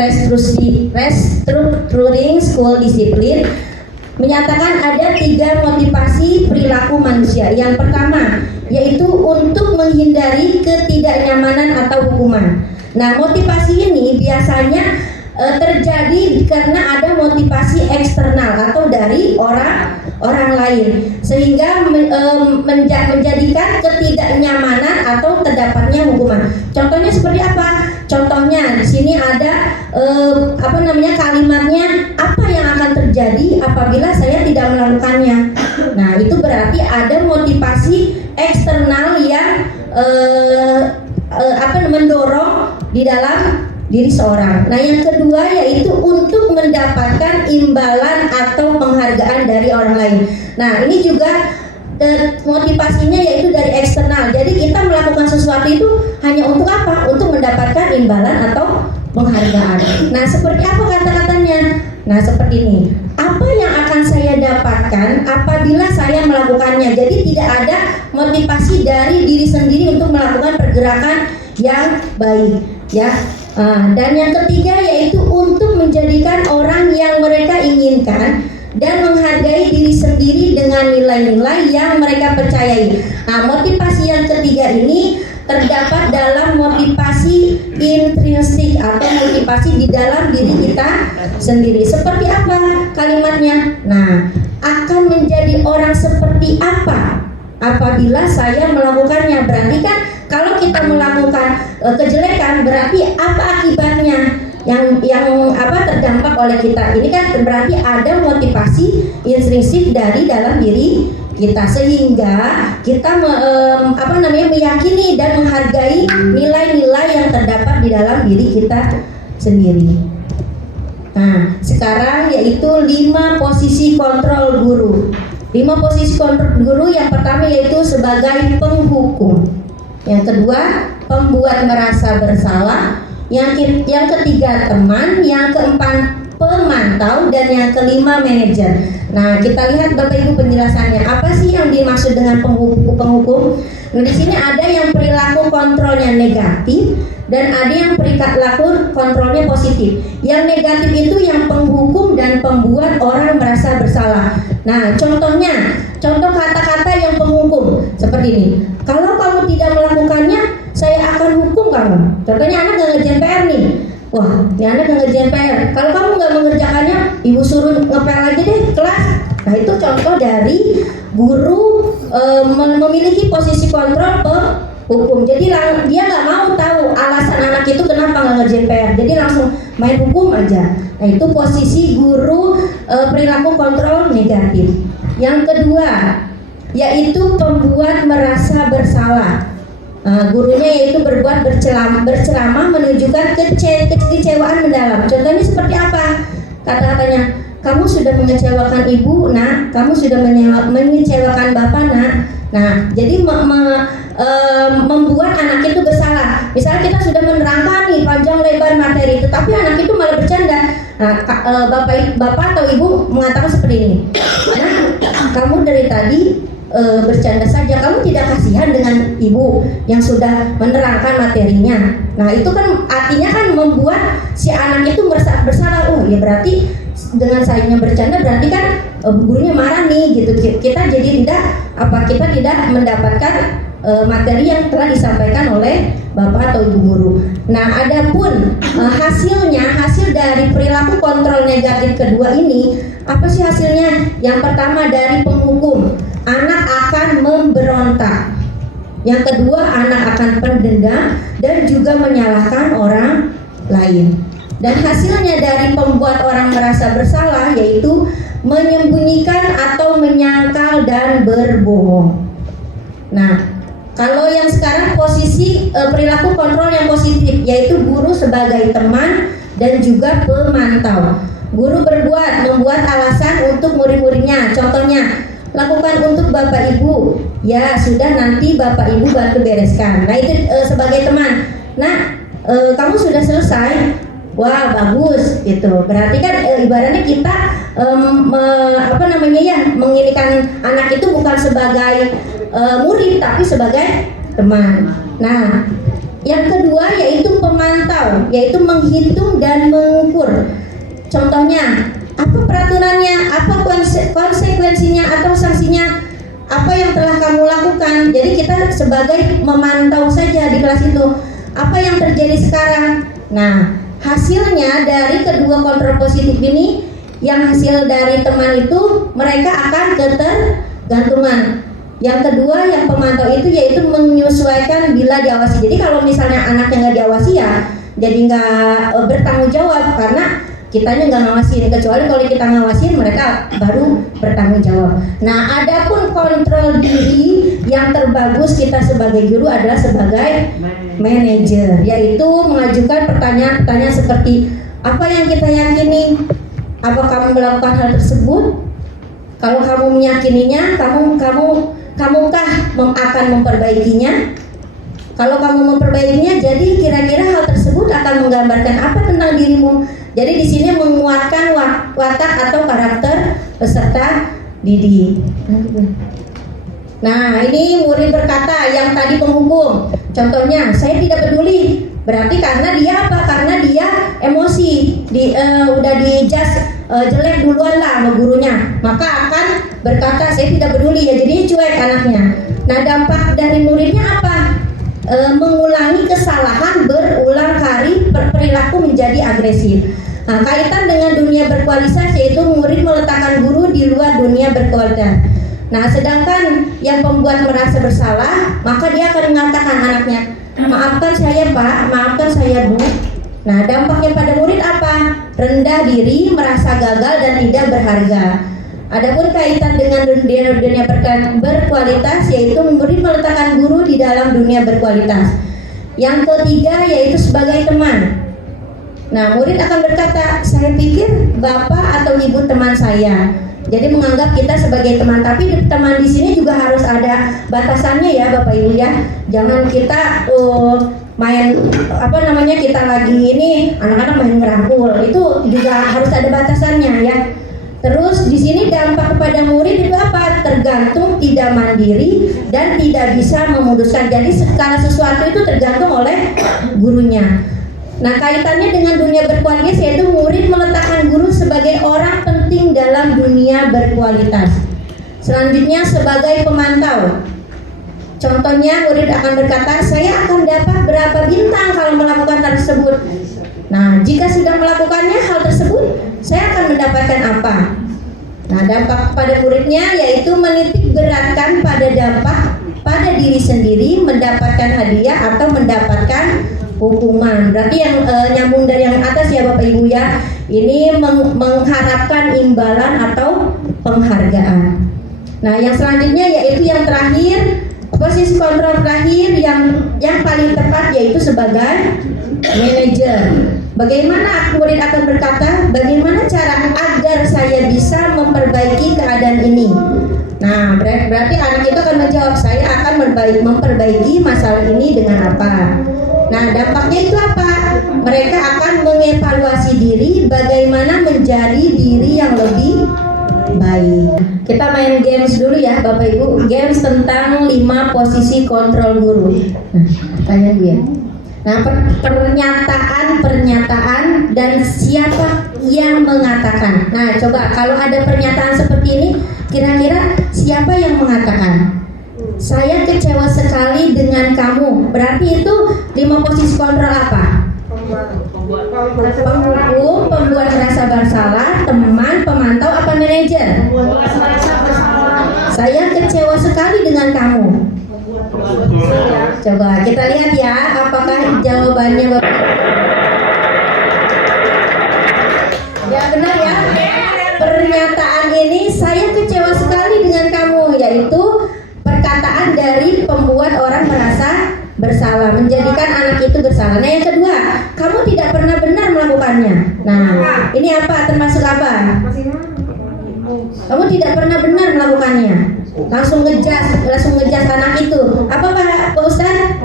Restructuring School Discipline menyatakan ada 3 motivasi perilaku manusia. Yang pertama yaitu untuk menghindari ketidaknyamanan atau hukuman. Nah, motivasi ini biasanya terjadi karena ada motivasi eksternal atau dari orang lain, sehingga menjadikan ketidaknyamanan atau terdapatnya hukuman. Contohnya seperti apa? Contohnya di sini ada kalimatnya, apa yang akan terjadi apabila saya tidak melakukannya. Nah, itu berarti ada motivasi eksternal yang mendorong di dalam diri seorang. Nah, yang kedua yaitu untuk mendapatkan imbalan atau penghargaan dari orang lain. Nah, ini juga motivasinya yaitu dari eksternal. Jadi kita melakukan sesuatu itu hanya untuk apa? Untuk mendapatkan imbalan atau penghargaan. Nah, seperti apa kata-katanya? Nah, seperti ini. Apa yang akan saya dapatkan apabila saya melakukannya? Jadi tidak ada motivasi dari diri sendiri untuk melakukan pergerakan yang baik, ya. Dan yang ketiga yaitu untuk menjadikan orang yang mereka inginkan dan menghargai diri sendiri dengan nilai-nilai yang mereka percayai. Nah, motivasi yang ketiga ini terdapat dalam motivasi intrinsik atau motivasi di dalam diri kita sendiri. Seperti apa kalimatnya? Nah, akan menjadi orang seperti apa apabila saya melakukannya? Berarti kan kalau kita melakukan kejelekan, berarti apa akibatnya yang terdampak oleh kita? Ini kan berarti ada motivasi intrinsik dari dalam diri kita, sehingga kita meyakini dan menghargai nilai-nilai yang terdapat di dalam diri kita sendiri. Nah, sekarang yaitu 5 posisi kontrol guru. 5 posisi kontrol guru, yang pertama yaitu sebagai penghukum, yang kedua pembuat merasa bersalah, yang ketiga teman, yang keempat pemantau, dan yang kelima manajer. Nah, kita lihat Bapak Ibu penjelasannya. Apa sih yang dimaksud dengan penghukum? Nah, di sini ada yang perilaku kontrolnya negatif dan ada yang perilaku kontrolnya positif. Yang negatif itu yang penghukum dan pembuat orang merasa bersalah. Nah, contoh kata-kata yang penghukum seperti ini. Kalau kamu tidak melakukannya, saya akan hukum kamu. Contohnya anak nggak ngerjain PR nih. Wah, ini anak nggak ngerjain PR. Kalau kamu nggak mengerjakannya, ibu suruh ngepel aja deh kelas. Nah, itu contoh dari guru memiliki posisi kontrol penghukum. Jadi dia nggak mau tahu alasan anak itu kenapa nggak ngerjain PR. Jadi langsung main hukum aja. Nah, itu posisi guru perilaku kontrol negatif. Yang kedua, yaitu pembuat merasa bersalah. Gurunya yaitu berbuat berceramah menunjukkan kekecewaan mendalam. Contohnya seperti apa? Kata-katanya, kamu sudah mengecewakan ibu, nak. Kamu sudah mengecewakan bapak, nak. Nah, jadi membuat anak itu bersalah. Misalnya kita sudah menerangkan nih panjang lebar materi, tetapi anak itu malah bercanda. Nah, bapak atau ibu mengatakan seperti ini. Nah, kamu dari tadi bercanda saja, kamu tidak kasihan dengan ibu yang sudah menerangkan materinya. Nah, itu kan artinya kan membuat si anak itu merasa bersalah. Oh, ya berarti dengan sayanya bercanda berarti kan gurunya marah nih gitu. Kita jadi kita tidak mendapatkan materi yang telah disampaikan oleh bapak atau ibu guru. Nah, adapun hasil dari perilaku kontrol negatif kedua ini, apa sih hasilnya? Yang pertama dari penghukum, anak akan memberontak. Yang kedua, anak akan pendendam dan juga menyalahkan orang lain. Dan hasilnya dari pembuat orang merasa bersalah yaitu menyembunyikan atau menyangkal dan berbohong. Nah, kalau yang sekarang posisi perilaku kontrol yang positif yaitu guru sebagai teman dan juga pemantau. Guru membuat alasan untuk murid-muridnya. Contohnya, lakukan untuk bapak ibu, ya sudah, nanti bapak ibu bantu bereskan. Nah, itu sebagai teman. Nah, kamu sudah selesai, wah bagus, itu berarti kan ibaratnya kita menginikan anak itu bukan sebagai murid tapi sebagai teman. Nah, yang kedua yaitu pemantau, yaitu menghitung dan mengukur. Contohnya, apa peraturannya, apa konsekuensinya atau sanksinya, apa yang telah kamu lakukan. Jadi kita sebagai memantau saja di kelas itu, apa yang terjadi sekarang. Nah, hasilnya dari kedua kontrol positif ini, yang hasil dari teman itu mereka akan ketergantungan. Yang kedua, yang pemantau itu yaitu menyesuaikan bila diawasi. Jadi kalau misalnya anaknya nggak diawasi, ya jadi nggak bertanggung jawab karena kitanya nggak ngawasin. Kecuali kalau kita ngawasin, mereka baru bertanggung jawab. Nah, adapun kontrol diri yang terbagus kita sebagai guru adalah sebagai manajer, yaitu mengajukan pertanyaan-pertanyaan seperti apa yang kita yakini, apa kamu melakukan hal tersebut? Kalau kamu meyakininya, kamukah akan memperbaikinya? Kalau kamu memperbaikinya, jadi kira-kira hal tersebut akan menggambarkan apa Jadi di sini menguatkan watak atau karakter peserta didik. Nah, ini murid berkata yang tadi penghukum. Contohnya, saya tidak peduli. Berarti karena dia apa? Karena dia emosi. Udah dijudge jelek duluan lah sama gurunya. Maka akan berkata saya tidak peduli ya. Jadi cuek anaknya. Nah, dampak dari muridnya apa? Mengulangi kesalahan berulang kali, perilaku menjadi agresif. Nah, kaitan dengan dunia berkualitas yaitu murid meletakkan guru di luar dunia berkualitas. Nah, sedangkan yang pembuat merasa bersalah, maka dia akan mengatakan anaknya, maafkan saya Pak, maafkan saya Bu. Nah, dampaknya pada murid apa? Rendah diri, merasa gagal dan tidak berharga. Adapun kaitan dengan dunia berkualitas yaitu murid meletakkan guru di dalam dunia berkualitas. Yang ketiga yaitu sebagai teman. Nah, murid akan berkata, saya pikir Bapak atau Ibu teman saya. Jadi menganggap kita sebagai teman, tapi teman di sini juga harus ada batasannya ya Bapak Ibu ya. Jangan kita main kita lagi ini anak-anak main ngerangkul, itu juga harus ada batasannya ya. Terus di sini dampak kepada murid itu apa? Tergantung, tidak mandiri dan tidak bisa memutuskan. Jadi segala sesuatu itu tergantung oleh gurunya. Nah, kaitannya dengan dunia berkualitas yaitu murid meletakkan guru sebagai orang penting dalam dunia berkualitas. Selanjutnya sebagai pemantau. Contohnya murid akan berkata, saya akan dapat berapa bintang kalau melakukan hal tersebut. Nah, jika sudah melakukannya hal tersebut, saya akan mendapatkan apa? Nah, dampak pada muridnya yaitu menitik beratkan pada dampak pada diri sendiri, mendapatkan hadiah atau mendapatkan hukuman. Berarti yang nyambung dari yang atas ya Bapak Ibu ya. Ini mengharapkan imbalan atau penghargaan. Nah, yang selanjutnya yaitu yang terakhir, posisi kontrol terakhir yang paling tepat yaitu sebagai manajer. Bagaimana murid akan berkata, bagaimana cara agar saya bisa memperbaiki keadaan ini? Nah, berarti anak itu akan menjawab, saya akan memperbaiki masalah ini dengan apa? Nah, dampaknya itu apa? Mereka akan mengevaluasi diri bagaimana menjadi diri yang lebih baik. Kita main games dulu ya Bapak Ibu. Games tentang 5 posisi kontrol guru. Nah, tanya dia. Nah, pernyataan dan siapa yang mengatakan. Nah, coba kalau ada pernyataan seperti ini, kira-kira siapa yang mengatakan? Saya kecewa sekali dengan kamu. Berarti itu 5 posisi kontrol apa? Penghukum, pembuat merasa bersalah, teman, pemantau, apa manajer? Saya kecewa sekali dengan kamu. Coba kita lihat ya, apakah jawabannya Bapak? Ya benar ya. Pernyataan ini saya kecewa sekali dengan kamu, yaitu perkataan dari pembuat orang merasa bersalah, menjadikan anak itu bersalah. Nah, yang kedua, kamu tidak pernah benar melakukannya. Nah, ini apa? Termasuk apa? Kamu tidak pernah benar melakukannya. Langsung ngejas anak itu. Apa Pak Ustadz?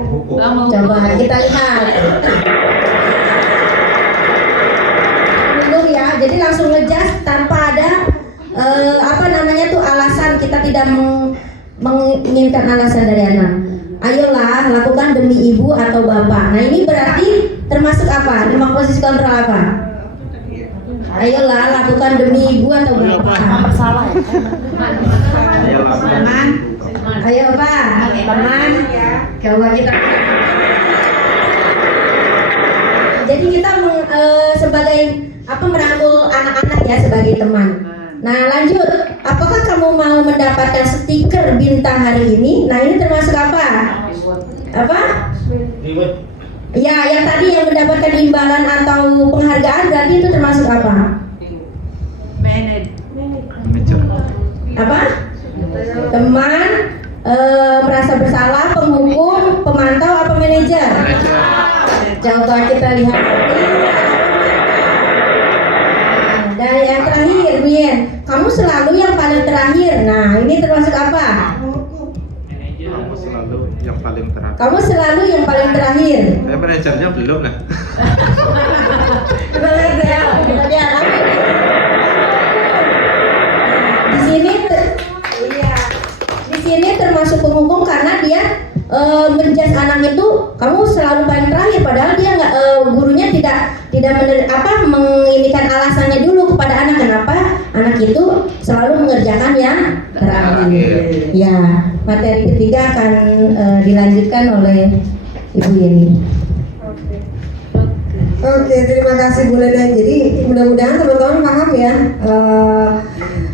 Coba kita lihat. Dulu ya, jadi langsung ngejas tanpa ada alasan, kita tidak menginginkan alasan dari anak. Ayolah lakukan demi ibu atau bapak. Nah, ini berarti termasuk apa? 5 posisi kontrol apa? Ayolah lakukan demi ibu atau bapak. Salah ya. Teman. Ayo Pak, teman. Coba kita. Jadi kita sebagai merangkul anak-anak ya sebagai teman. Nah, lanjut. Apakah kamu mau mendapatkan stiker bintang hari ini? Nah, ini termasuk apa? Apa? Ya, yang tadi yang mendapatkan imbalan atau penghargaan berarti itu termasuk apa? Apa? Teman, merasa bersalah, penghukum, pemantau, apa manajer? Coba kita lihat. Dan yang terakhir, Bien, kamu selalu yang paling terakhir. Nah, ini termasuk apa? Kamu selalu yang paling terakhir. Kamu selalu yang paling terakhir. Saya manajernya belum lah. Kita lihat ya. di sini termasuk penghukum karena dia menjudge anak itu kamu selalu paling terakhir, padahal dia nggak gurunya tidak menginikan alasannya dulu kepada anak kenapa anak itu selalu mengerjakan yang terakhir. Ya, materi ketiga akan dilanjutkan oleh Ibu Yeni. Oke, terima kasih Bu Lena. Jadi mudah-mudahan teman-teman paham ya,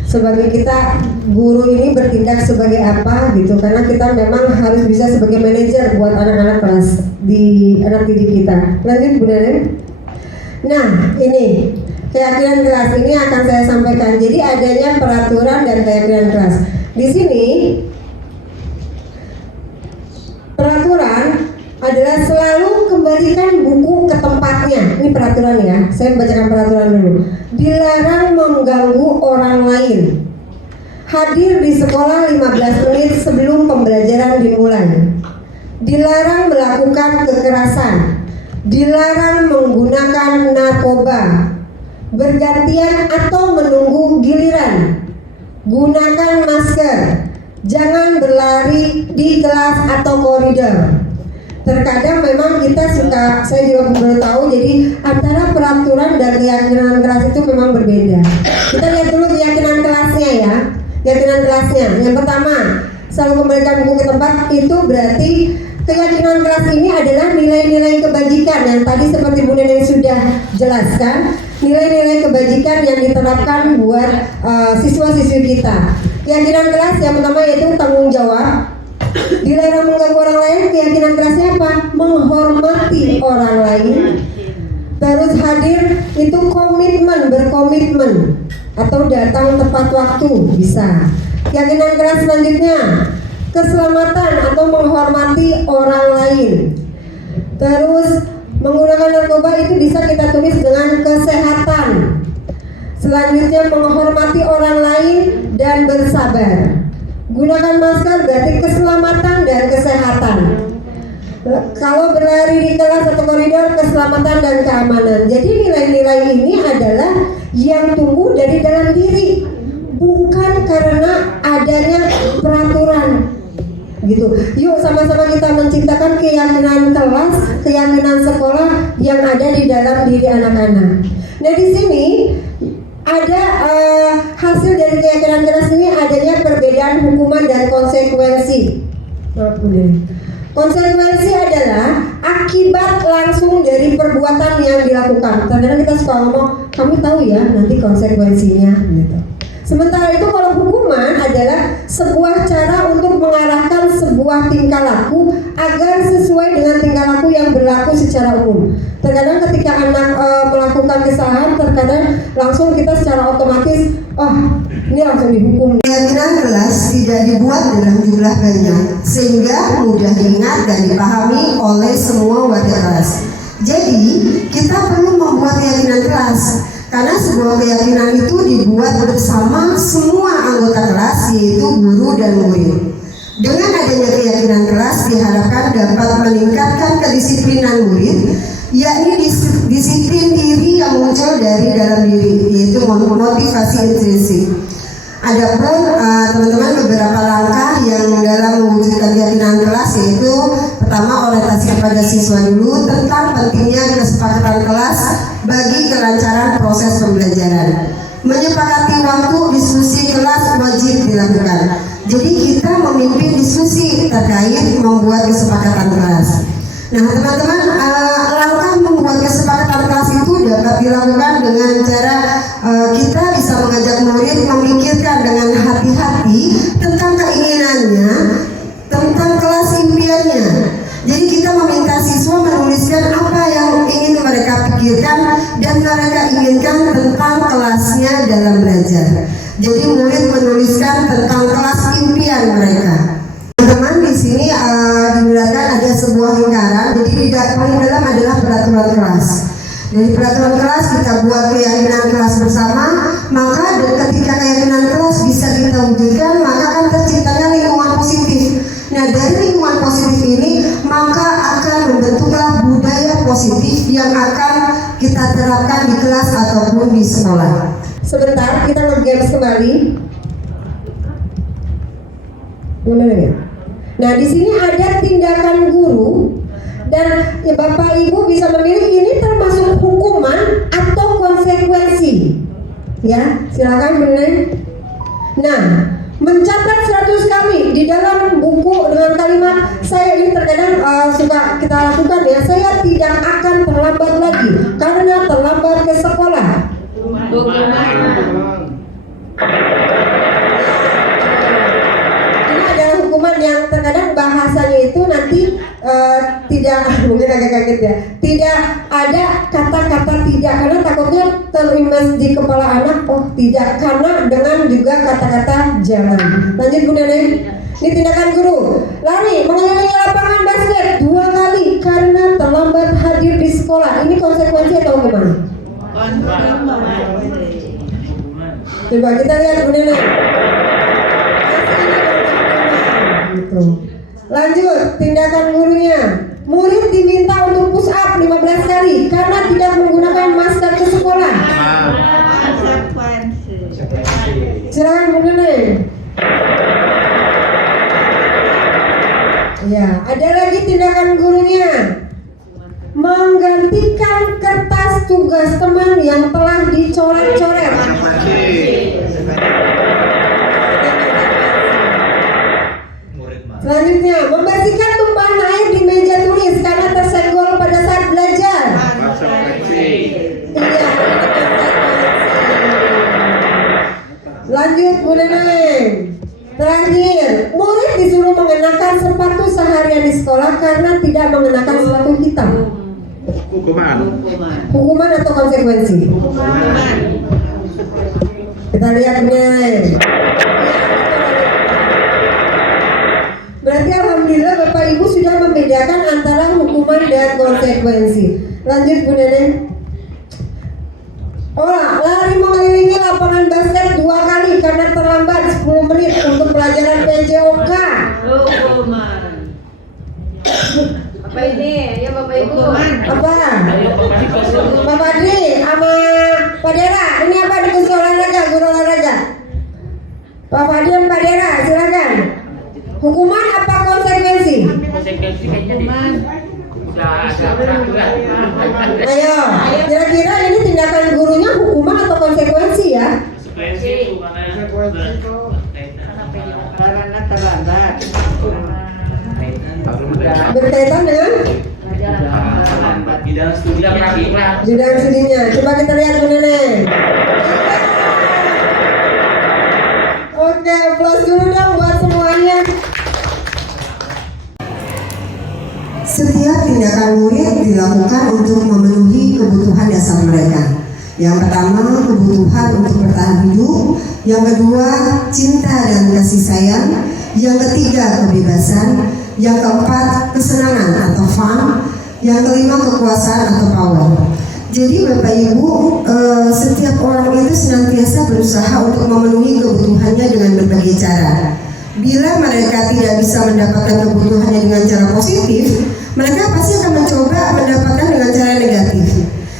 sebagai kita guru ini bertindak sebagai apa gitu, karena kita memang harus bisa sebagai manajer buat anak-anak kelas di anak didik kita. Lanjut Bu Lena. Nah, ini keyakinan kelas ini akan saya sampaikan. Jadi adanya peraturan dan keyakinan kelas. Di sini peraturan adalah selalu kembalikan buku ke tempatnya. Ini peraturan ya. Saya membacakan peraturan dulu. Dilarang mengganggu orang lain. Hadir di sekolah 15 menit sebelum pembelajaran dimulai. Dilarang melakukan kekerasan. Dilarang menggunakan narkoba. Bergantian atau menunggu giliran. Gunakan masker. Jangan berlari di kelas atau koridor. Terkadang memang kita suka, saya juga baru tahu, jadi antara peraturan dan keyakinan kelas itu memang berbeda. Kita lihat dulu keyakinan kelasnya ya. Keyakinan kelasnya, yang pertama, selalu kembalikan buku ke tempat. Itu berarti keyakinan kelas ini adalah nilai-nilai kebajikan yang tadi seperti Bu Neneng sudah jelaskan. Nilai-nilai kebajikan yang diterapkan buat siswa-siswi kita. Keyakinan kelas yang pertama yaitu tanggung jawab. Dilarang mengganggu orang lain. Keyakinan kelasnya apa? Menghormati orang lain. Terus hadir itu komitmen, berkomitmen atau datang tepat waktu bisa. Keyakinan kelas selanjutnya keselamatan atau menghormati orang lain. Terus menggunakan narkoba itu bisa kita tulis dengan kesehatan. Selanjutnya menghormati orang lain dan bersabar. Gunakan masker berarti keselamatan dan kesehatan. Kalau berlari di kelas atau koridor, keselamatan dan keamanan. Jadi nilai-nilai ini adalah yang tumbuh dari dalam diri, bukan karena adanya peraturan. Gitu. Yuk sama-sama kita menciptakan keyakinan kelas, keyakinan sekolah yang ada di dalam diri anak-anak. Nah di sini ada hasil dari keyakinan kelas ini adanya perbedaan hukuman dan konsekuensi. Konsekuensi adalah akibat langsung dari perbuatan yang dilakukan. Kadang-kadang kita suka ngomong, kamu tahu ya nanti konsekuensinya gitu. Sementara itu kalau hukuman adalah sebuah cara untuk mengarahkan sebuah tingkah laku agar sesuai dengan tingkah laku yang berlaku secara umum. Terkadang ketika anak melakukan kesalahan, terkadang langsung kita secara otomatis, ini langsung dihukum. Keyakinan kelas tidak dibuat dalam jumlah banyak sehingga mudah diingat dan dipahami oleh semua warga kelas. Jadi kita perlu membuat keyakinan kelas. Karena sebuah keyakinan itu dibuat bersama semua anggota kelas, yaitu guru dan murid. Dengan adanya keyakinan kelas diharapkan dapat meningkatkan kedisiplinan murid, yakni disiplin diri yang muncul dari dalam diri, yaitu motivasi intrinsik. Adapun teman-teman beberapa langkah yang dalam mewujudkan keyakinan kelas, yaitu pertama orientasi kepada siswa dulu tentang pentingnya kesepakatan kelas bagi kelancaran proses pembelajaran. Menyepakati waktu diskusi kelas wajib dilakukan. Jadi kita memimpin diskusi terkait membuat kesepakatan kelas. Nah teman-teman, langkah membuat kesepakatan kelas itu dapat dilakukan dengan cara kita bisa mengajak murid memikirkan dengan hati-hati tentang keinginannya, tentang kelas impiannya. Jadi kita meminta siswa menuliskan apa yang ingin mereka pikirkan dan mereka inginkan tentang kelasnya dalam belajar. Jadi murid menuliskan tentang kelas impian mereka. Teman-teman di sini digunakan ada sebuah lingkaran. Jadi tidak paling dalam adalah peraturan kelas. Dari peraturan kelas kita buat keyakinan kelas bersama. Maka ketika keyakinan kelas bisa kita wujudkan, maka akan terciptanya lingkungan positif. Nah dari lingkungan positif ini maka akan membentuklah budaya positif yang akan kita terapkan di kelas ataupun di sekolah. Sebentar kita nge-games kembali. Benar ya? Nah, di sini ada tindakan guru dan ya, Bapak Ibu bisa memilih ini termasuk hukuman atau konsekuensi. Ya, silakan benar. Nah, mencatat 100 kali di dalam buku dengan kalimat saya ini terkadang suka kita lakukan ya, saya tidak akan terlambat lagi karena terlambat ke sekolah. Ini adalah hukuman yang terkadang bahasanya itu nanti tidak, mungkin agak kaget ya, tidak ada kata-kata tidak karena takutnya terimbas di kepala anak. Oh tidak, karena dengan juga kata-kata jangan. Lanjut Bu Neneng. Ini tindakan guru, lari mengelilingi lapangan basket 2 kali karena terlambat hadir di sekolah. Ini konsekuensi atau hukuman? Coba kita lihat Bu Neneng. Gitu. Lanjut, tindakan gurunya. Murid diminta untuk push up 15 kali karena tidak menggunakan masker ke sekolah. Silakan Bu Neneng. Ya, ada lagi tindakan gurunya. Menggantikan kertas tugas teman yang telah dicoret-coret. Selanjutnya, membersihkan tumpahan air di meja tulis karena tersenggol pada saat belajar. Iya. Lanjut Bu Neneng. Terakhir, murid disuruh mengenakan sepatu seharian di sekolah karena tidak mengenakan sepatu hitam. Hukuman atau konsekuensi? Kita lihat Bu Neneng. Berarti alhamdulillah Bapak Ibu sudah membedakan antara hukuman dan konsekuensi. Lanjut Bu Neneng. Lari mengelilingi lapangan basket 2 kali karena terlambat 10 menit untuk pelajaran PJOK. Apa ini? Ya Bapak Ibu. Apa? Pak Fadli sama Pak Dera, ini apa di kursi olahraga, guru olahraga? Pak Fadli dan Pak Dera, silakan. Hukuman apa konsekuensi? Konsekuensi kayaknya Ayo, kira-kira ini tindakan gurunya hukuman atau konsekuensi ya? konsekuensi Karena terlambat. Berkaitan dengan bidang studinya. Coba kita lihat Bu Neneng. Oke, applause dulu dong buat semuanya. Setiap tindakan murid dilakukan untuk memenuhi kebutuhan dasar mereka. Yang pertama, kebutuhan untuk bertahan hidup. Yang kedua, cinta dan kasih sayang. Yang ketiga, kebebasan. Yang keempat, kesenangan atau fun. Yang kelima, kekuasaan atau power. Jadi Bapak Ibu, setiap orang itu senantiasa berusaha untuk memenuhi kebutuhannya dengan berbagai cara. Bila mereka tidak bisa mendapatkan kebutuhannya dengan cara positif, mereka pasti akan mencoba mendapatkan dengan cara negatif.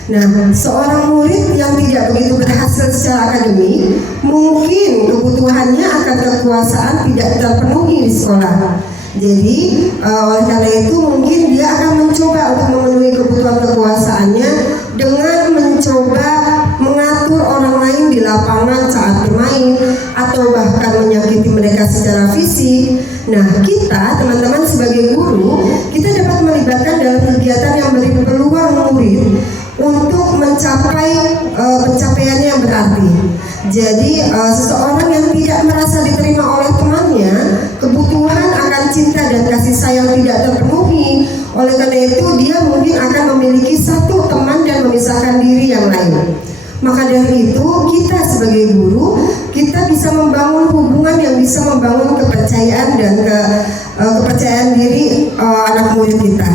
Nah, seorang murid yang tidak begitu berhasil secara akademik, mungkin kebutuhannya akan kekuasaan tidak terpenuhi di sekolah. Jadi, oleh karena itu mungkin dia akan mencoba untuk memenuhi kebutuhan kekuasaannya dengan mencoba mengatur orang lain di lapangan saat bermain atau bahkan menyakiti mereka secara fisik. Nah, kita teman-teman sebagai guru, kita dapat melibatkan dalam kegiatan yang beri peluang murid untuk mencapai pencapaiannya yang berarti. Jadi seseorang yang tidak merasa diterima oleh temannya, kebutuhan akan cinta dan kasih sayang tidak terpenuhi. Oleh karena itu dia mungkin akan memiliki satu teman dan memisahkan diri yang lain. Maka dari itu kita sebagai guru, kita bisa membangun hubungan yang bisa membangun kepercayaan dan kepercayaan diri anak murid kita.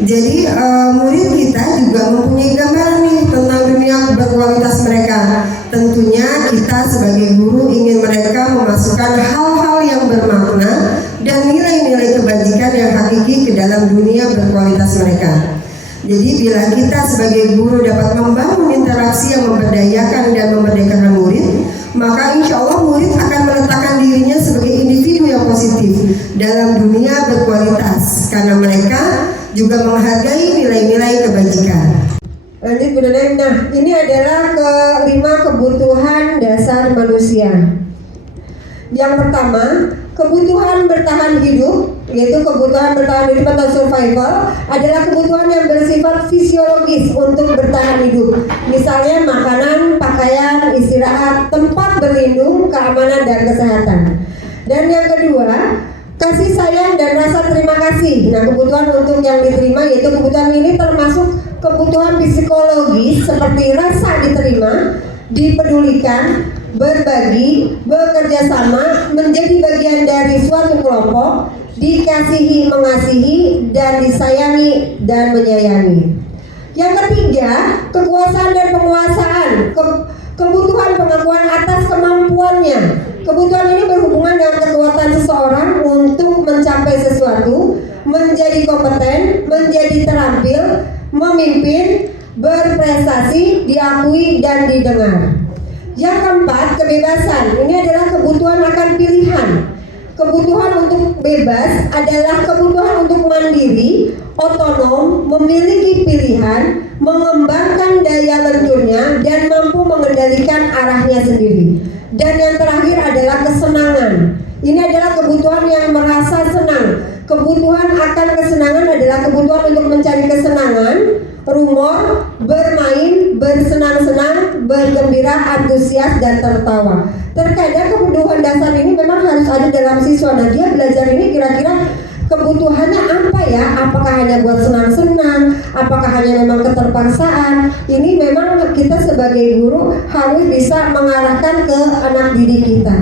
Jadi murid kita juga mempunyai gambaran nih tentang dunia berkualitas mereka. Tentunya kita sebagai guru ingin mereka memasukkan hal-hal yang bermakna dan nilai-nilai kebajikan yang hakiki ke dalam dunia berkualitas mereka. Jadi bila kita sebagai guru dapat membangun interaksi yang memberdayakan dan memerdekakan murid, maka insya Allah murid akan meletakkan dirinya sebagai individu yang positif positif dalam dunia berkualitas karena mereka juga menghargai nilai-nilai kebajikan. Lanjut Bu Neneng. Nah, ini adalah kelima kebutuhan dasar manusia. Yang pertama, kebutuhan bertahan hidup, yaitu kebutuhan bertahan hidup atau survival, adalah kebutuhan yang bersifat fisiologis untuk bertahan hidup. Misalnya makanan, pakaian, istirahat, tempat berlindung, keamanan, dan kesehatan. Dan yang kedua, kasih sayang dan rasa terima kasih. Nah, kebutuhan untuk yang diterima, yaitu kebutuhan ini termasuk kebutuhan psikologis seperti rasa diterima, dipedulikan, berbagi, bekerja sama, menjadi bagian dari suatu kelompok, dikasihi, mengasihi, dan disayangi dan menyayangi. Yang ketiga, kekuasaan dan penguasaan, kebutuhan pengakuan atas kemampuannya. Kebutuhan ini berhubungan dengan kekuatan seseorang untuk mencapai sesuatu, menjadi kompeten, menjadi terampil, memimpin, berprestasi, diakui, dan didengar. Yang keempat, kebebasan. Ini adalah kebutuhan akan pilihan. Kebutuhan untuk bebas adalah kebutuhan untuk mandiri, otonom, memiliki pilihan, mengembangkan daya lenturnya, dan mampu mengendalikan arahnya sendiri. Dan yang terakhir adalah kesenangan. Ini adalah kebutuhan yang merasa senang. Kebutuhan akan kesenangan adalah kebutuhan untuk mencari kesenangan, rumor, bermain, bersenang-senang, bergembira, antusias, dan tertawa. Terkadang kebutuhan dasar ini memang harus ada dalam siswa. Nah, dia belajar ini kira-kira kebutuhannya apa ya? Apakah hanya buat senang-senang? Apakah hanya memang keterpaksaan? Ini memang kita sebagai guru harus bisa mengarahkan ke anak didik kita.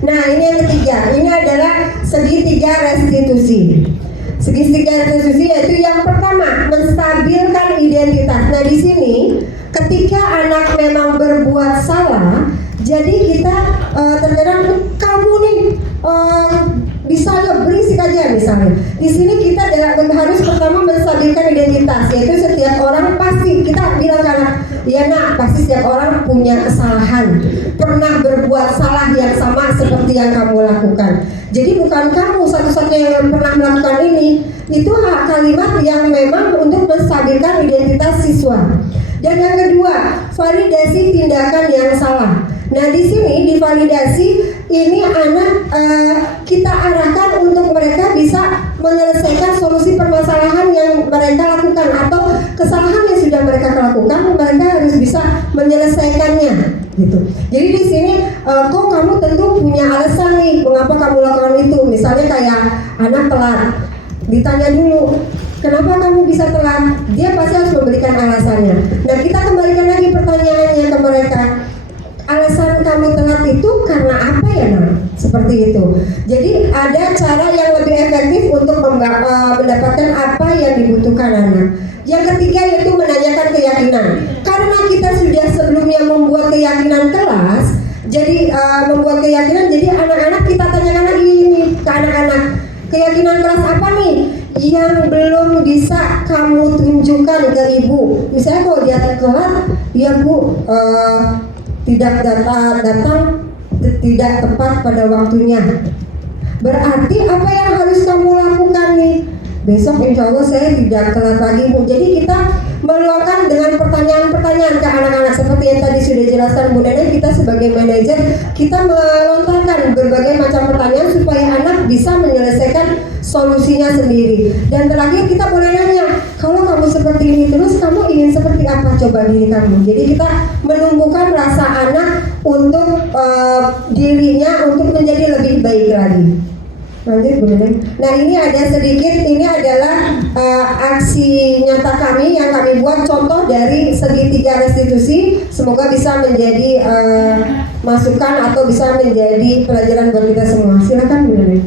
Nah, ini yang ketiga. Ini adalah segitiga restitusi. Segitiga restitusi yaitu yang pertama, menstabilkan identitas. Nah, di sini ketika anak memang berbuat salah, jadi kita terkadang kamu nih bisa ya berisik aja misalnya. Di sini kita harus pertama menstabilkan identitas, yaitu setiap orang pasti kita bilang ke anak, ya nak, pasti setiap orang punya kesalahan, pernah berbuat salah yang sama seperti yang kamu lakukan. Jadi bukan kamu satu-satunya yang pernah melakukan ini. Itu kalimat yang memang untuk menstabilkan identitas siswa. Dan yang kedua, validasi tindakan yang salah. Nah, di sini divalidasi ini anak kita arahkan untuk mereka bisa menyelesaikan solusi permasalahan yang mereka lakukan atau kesalahan yang sudah mereka lakukan, mereka harus bisa menyelesaikannya. Gitu. Jadi di sini kok kamu tentu punya alasan nih mengapa kamu lakukan itu. Misalnya kayak anak telat, ditanya dulu, kenapa kamu bisa telat? Dia pasti harus memberikan alasannya. Nah, kita kembalikan lagi pertanyaannya ke mereka. Alasan kamu telat itu karena apa ya, nak? Seperti itu. Jadi ada cara yang lebih efektif untuk mendapatkan apa yang dibutuhkan anak. Yang ketiga yaitu menanyakan keyakinan. Karena kita sudah sebelumnya membuat keyakinan kelas, jadi membuat keyakinan, jadi anak-anak kita tanyakan lagi ini ke anak-anak. Keyakinan kelas apa nih yang belum bisa kamu tunjukkan ke ibu? Misalnya kalau dia telat, ya bu tidak datang tidak tepat pada waktunya. Berarti apa yang harus kamu lakukan nih? Besok insya Allah saya tidak telat lagi bu. Jadi kita meluangkan dengan pertanyaan-pertanyaan ke anak-anak seperti yang tadi sudah jelaskan Bu Neneng. Kita sebagai manajer kita melontarkan berbagai macam pertanyaan supaya anak bisa menyelesaikan solusinya sendiri. Dan terakhir kita boleh nanya, kalau kamu seperti ini terus kamu ingin seperti apa coba diri kamu. Jadi kita menumbuhkan rasa anak untuk dirinya untuk menjadi lebih baik lagi. Lanjut Bu Neneng. Nah, ini ada sedikit, ini adalah aksi nyata kami yang kami buat contoh dari segitiga restitusi. Semoga bisa menjadi masukan atau bisa menjadi pelajaran buat kita semua. Silakan Bu Neneng.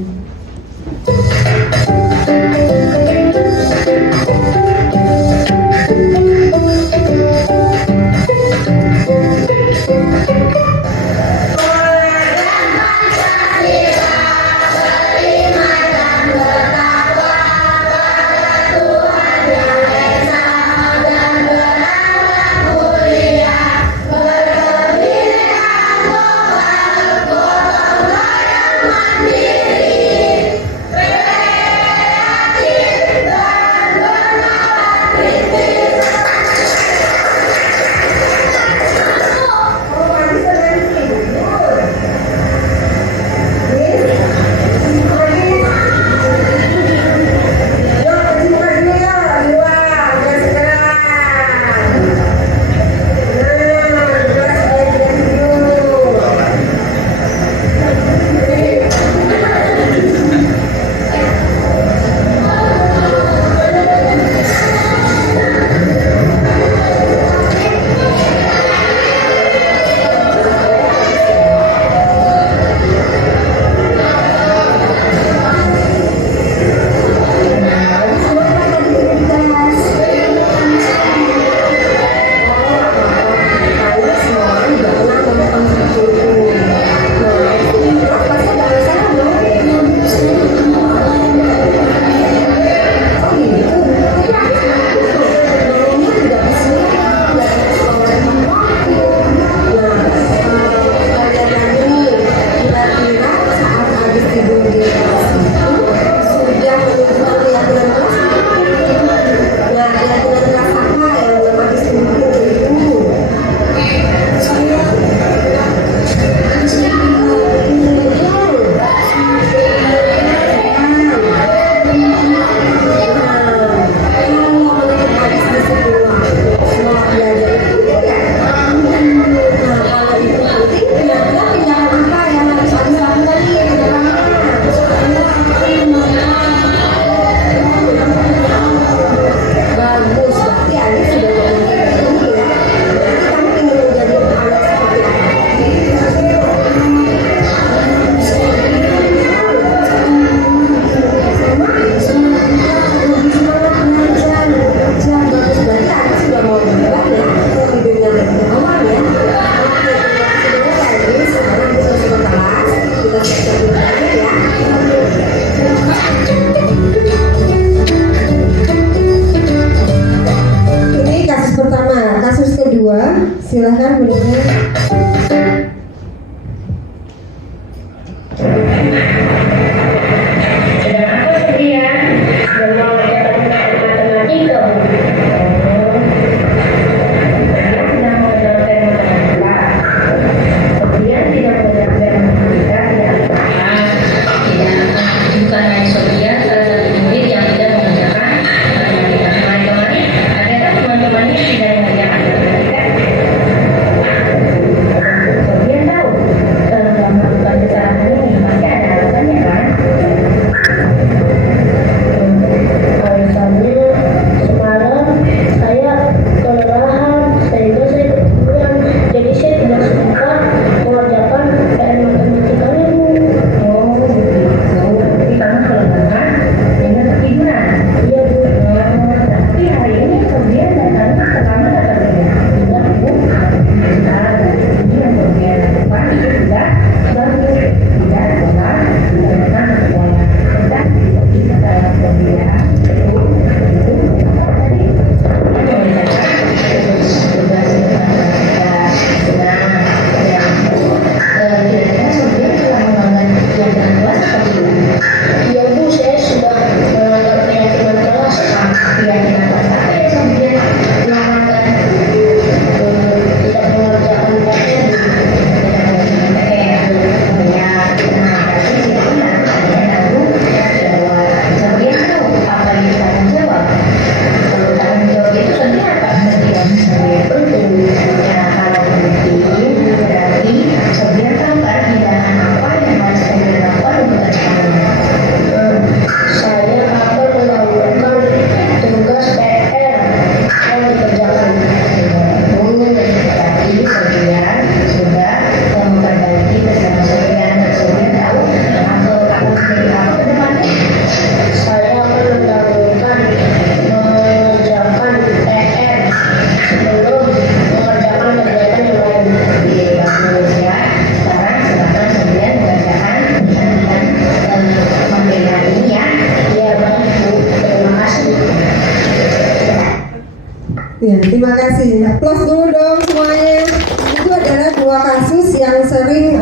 Ya, terima kasih. Plus dulu dong semuanya. Itu adalah 2 kasus yang sering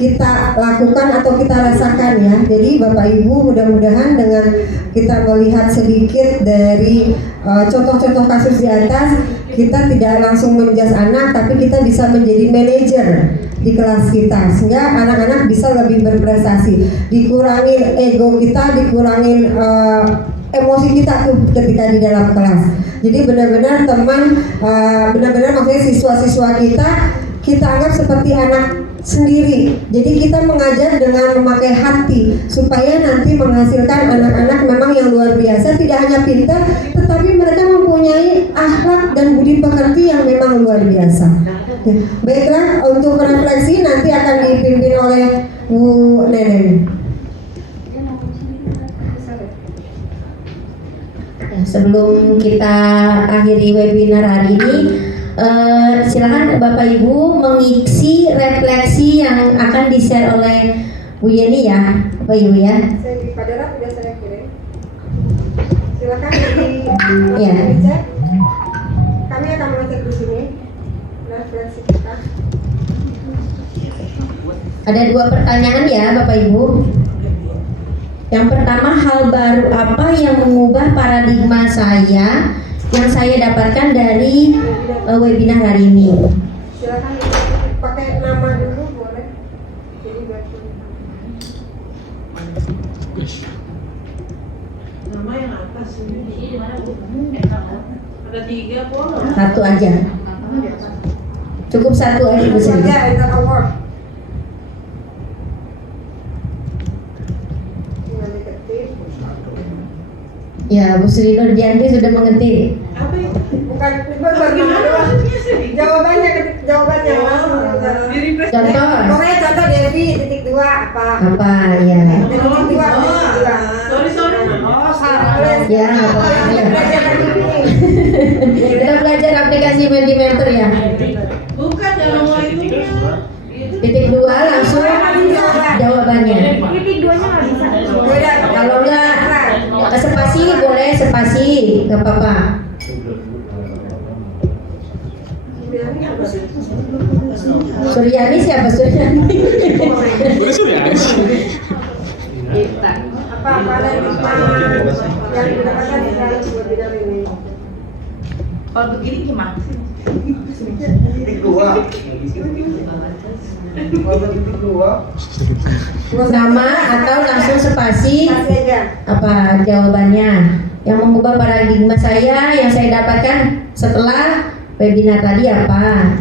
kita lakukan atau kita rasakan ya. Jadi Bapak Ibu mudah-mudahan dengan kita melihat sedikit dari contoh-contoh kasus di atas, kita tidak langsung menjas anak, tapi kita bisa menjadi manajer di kelas kita sehingga anak-anak bisa lebih berprestasi. Dikurangin ego kita, dikurangin emosi kita tuh ketika di dalam kelas. Jadi benar-benar teman, benar-benar maksudnya siswa-siswa kita anggap seperti anak sendiri. Jadi kita mengajar dengan memakai hati supaya nanti menghasilkan anak-anak memang yang luar biasa, tidak hanya pintar, tetapi mereka mempunyai akhlak dan budi pekerti yang memang luar biasa. Ya. Baiklah, untuk refleksi nanti akan dipimpin oleh Bu Neneng. Sebelum kita akhiri webinar hari ini, silakan Bapak Ibu mengisi refleksi yang akan di-share oleh Bu Yeni ya, Bapak Ibu ya. Padahal sudah saya kirim. Silakan Ya. dicek. Kami akan mengecek di sini refleksi kita. Ada 2 pertanyaan ya Bapak Ibu. Yang pertama, hal baru apa yang mengubah paradigma saya yang saya dapatkan dari webinar hari ini? Silakan pakai nama dulu boleh. Jadi buat Nama yang atas ini. Ada 3 boleh. 1 aja. Cukup 1 aja Bu Sri. saja Enter Award. Tinggal diketik. Ya, Bu Sri Nurdianti sudah mengetik. Apa itu? Bukan bagaimana doang. Jawabannya langsung. Contoh Pokoknya contoh Devi titik 2 apa? apa ya? Titik 2 titik 2. Sorry. Oh, salah. Ya, nggak apa-apa. Ya. Kita belajar aplikasi Mentimeter ya. Bukan dalam mau itu. Titik 2 langsung jawabannya. Titik 2-nya nggak bisa. Kalau enggak spasi boleh spasi, nggak apa-apa. Suryani siapa Suryani? Apa ada yang didapatkan di dalam webinar ini? Kalau begini gimana? Nama atau langsung spasi Kasih aja. apa jawabannya? Yang mengubah paradigma saya yang saya dapatkan setelah webinar tadi apa?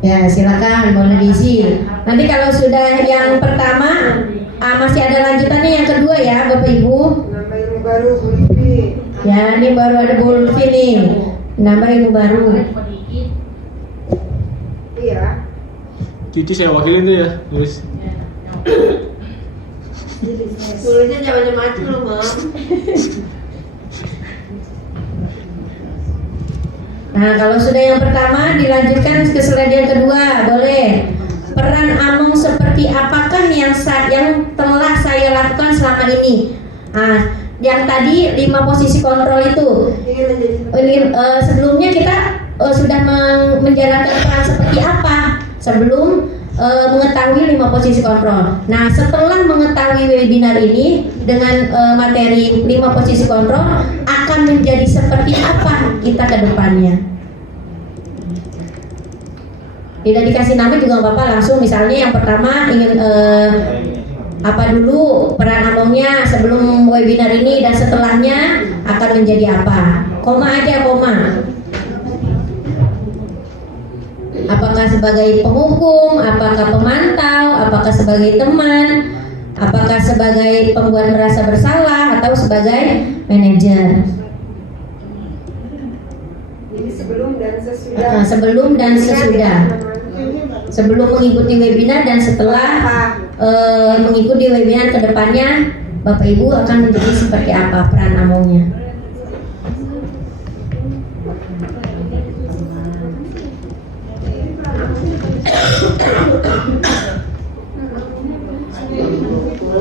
Ya silakan boleh diisi. Nanti kalau sudah yang pertama masih ada lanjutannya yang kedua ya Bapak Ibu. Nama ilmu baru Bu Livi. Ya ini baru ada Bu Lutfi nih. Nambah ilmu baru. Iya. Cici saya wakilin tuh ya, tulis. Tulisnya jangan macam loh, Mam. Nah kalau sudah yang pertama dilanjutkan ke slide yang kedua, boleh. Peran Among seperti apakah yang telah saya lakukan selama ini? Nah, yang tadi 5 posisi kontrol itu. Sebelumnya kita sudah menjalankan peran seperti apa sebelum mengetahui 5 posisi kontrol. Nah, setelah mengetahui webinar ini dengan materi 5 posisi kontrol akan menjadi seperti apa kita ke depannya. Tidak dikasih nama juga nggak apa-apa, langsung misalnya yang pertama ingin apa dulu peran Amongnya sebelum webinar ini dan setelahnya akan menjadi apa. Koma aja koma. Apakah sebagai penghukum, apakah pemantau, apakah sebagai teman, apakah sebagai pembuat merasa bersalah atau sebagai manajer. Jadi sebelum dan sesudah. Sebelum dan sesudah. Sebelum mengikuti webinar dan setelah mengikuti webinar kedepannya, Bapak Ibu akan menjadi seperti apa peran Amongnya.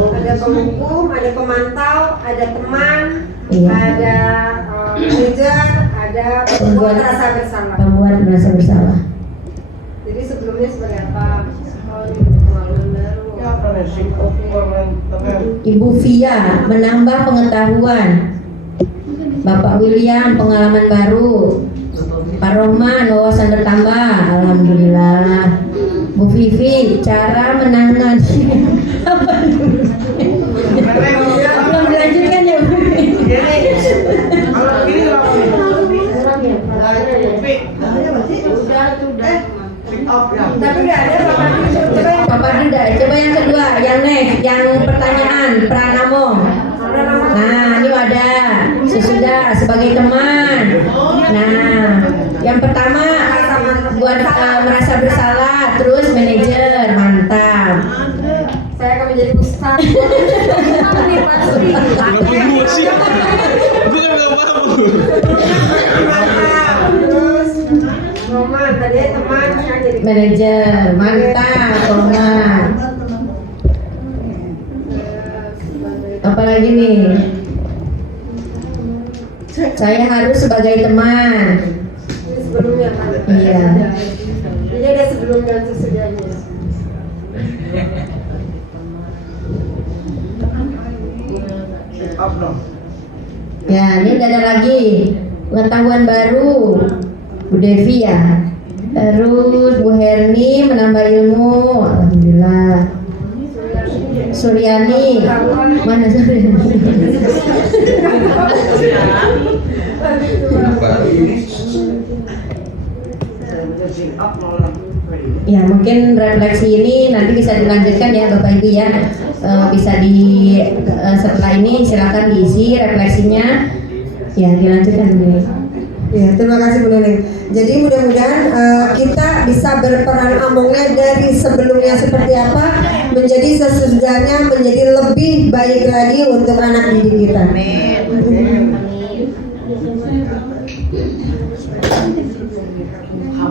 Ada penghukum, ada pemantau, ada teman, Iya. ada manajer, ada pembuat rasa bersalah. Pembuat merasa bersalah. Jadi sebelumnya seperti apa? Oh, ini pengalaman baru. Ibu Via menambah pengetahuan. Bapak William pengalaman baru. Pak Rohman wawasan bertambah. Alhamdulillah. Bu Vivi cara menangani. Belum dilanjutkan ya Bu Vivi. Tapi nggak ada Bapak Duda, coba yang kedua, yang next, yang pertanyaan Pranamo. Nah, ini ada sesudah sebagai teman. Nah, yang pertama buat merasa bersalah, terus manajer, mantap. saya akan menjadi ustaz. Ini pasti. Kenapa gue sih? Gue kan gak paham. Terus Roman tadi teman sekarang jadi Manajer, mantap, Roman. Apalagi nih? Saya harus sebagai teman. ini sebelumnya kan. Iya. Jadi ada sebelum dan sesudahnya. Ya, ini udah ada lagi pengetahuan baru. Bu Devi ya. Terus Bu Herni menambah ilmu. Alhamdulillah. Suryani. Mana Suryani? Ya, mungkin refleksi ini nanti bisa dilanjutkan ya Bapak Ibu ya. Bisa setelah ini silakan diisi refleksinya. Ya, dilanjutkan dulu. Ya, terima kasih Bu Neneng. Jadi mudah-mudahan kita bisa berperan amongnya dari sebelumnya seperti apa menjadi sesudahnya menjadi lebih baik lagi untuk anak didik kita.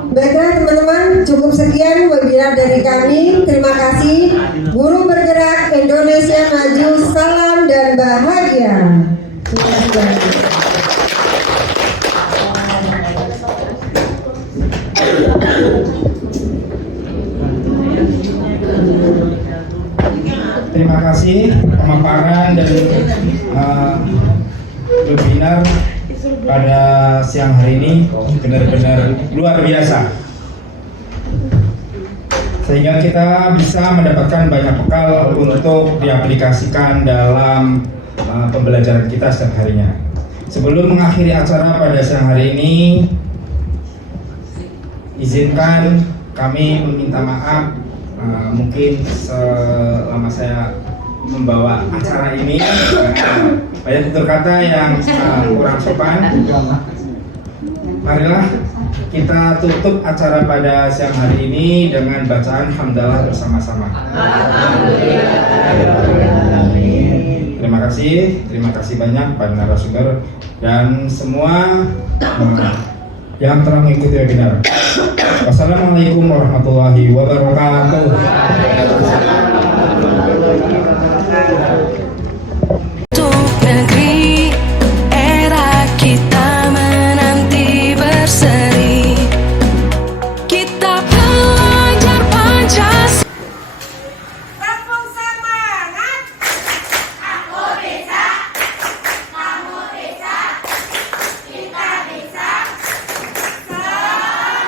Baiklah teman-teman, cukup sekian webinar dari kami. Terima kasih. Guru Bergerak Indonesia Maju, salam dan bahagia. Terima kasih banyak. Terima kasih pemaparan dan webinar pada siang hari ini benar-benar luar biasa, sehingga kita bisa mendapatkan banyak bekal untuk diaplikasikan dalam pembelajaran kita setiap harinya. Sebelum mengakhiri acara pada siang hari ini, izinkan kami meminta maaf mungkin selama saya membawa acara ini banyak tutur kata yang kurang sopan. Marilah kita tutup acara pada siang hari ini dengan bacaan hamdalah bersama-sama. Terima kasih banyak pada narasumber dan semua yang telah mengikuti webinar. Wassalamualaikum warahmatullahi wabarakatuh. Untuk negeri era kita menanti berseri, kita belajar Pancasila. Kampung semangat. Aku bisa. Kamu bisa. Kita bisa. Semangat.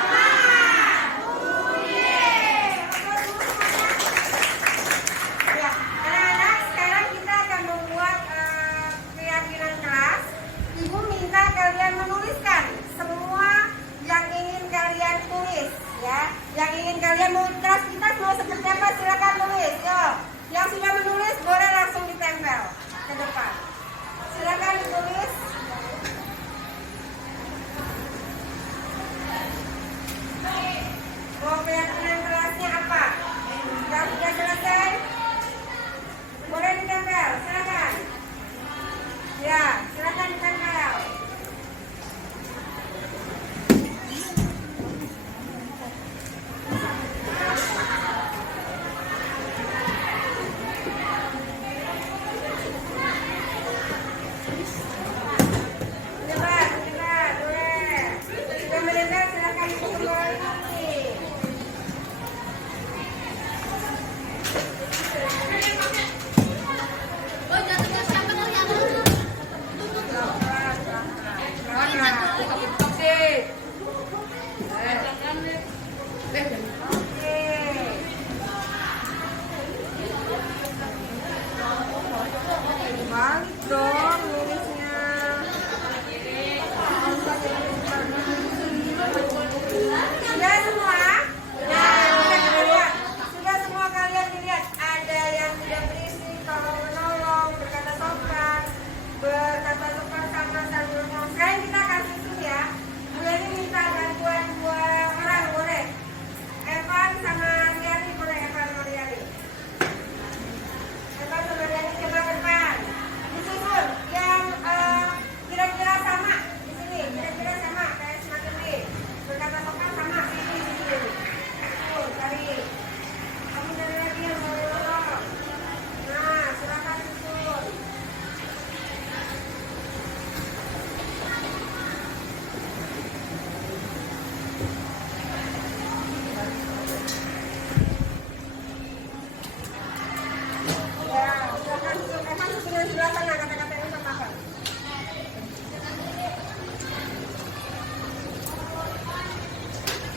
yang sebelah sana kata-kata yang utamakan.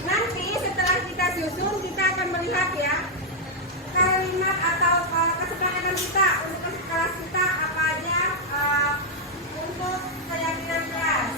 Nanti setelah kita susun, kita akan melihat ya kalimat atau kesepakatan kita untuk kelas kita apa aja untuk keyakinan kelas.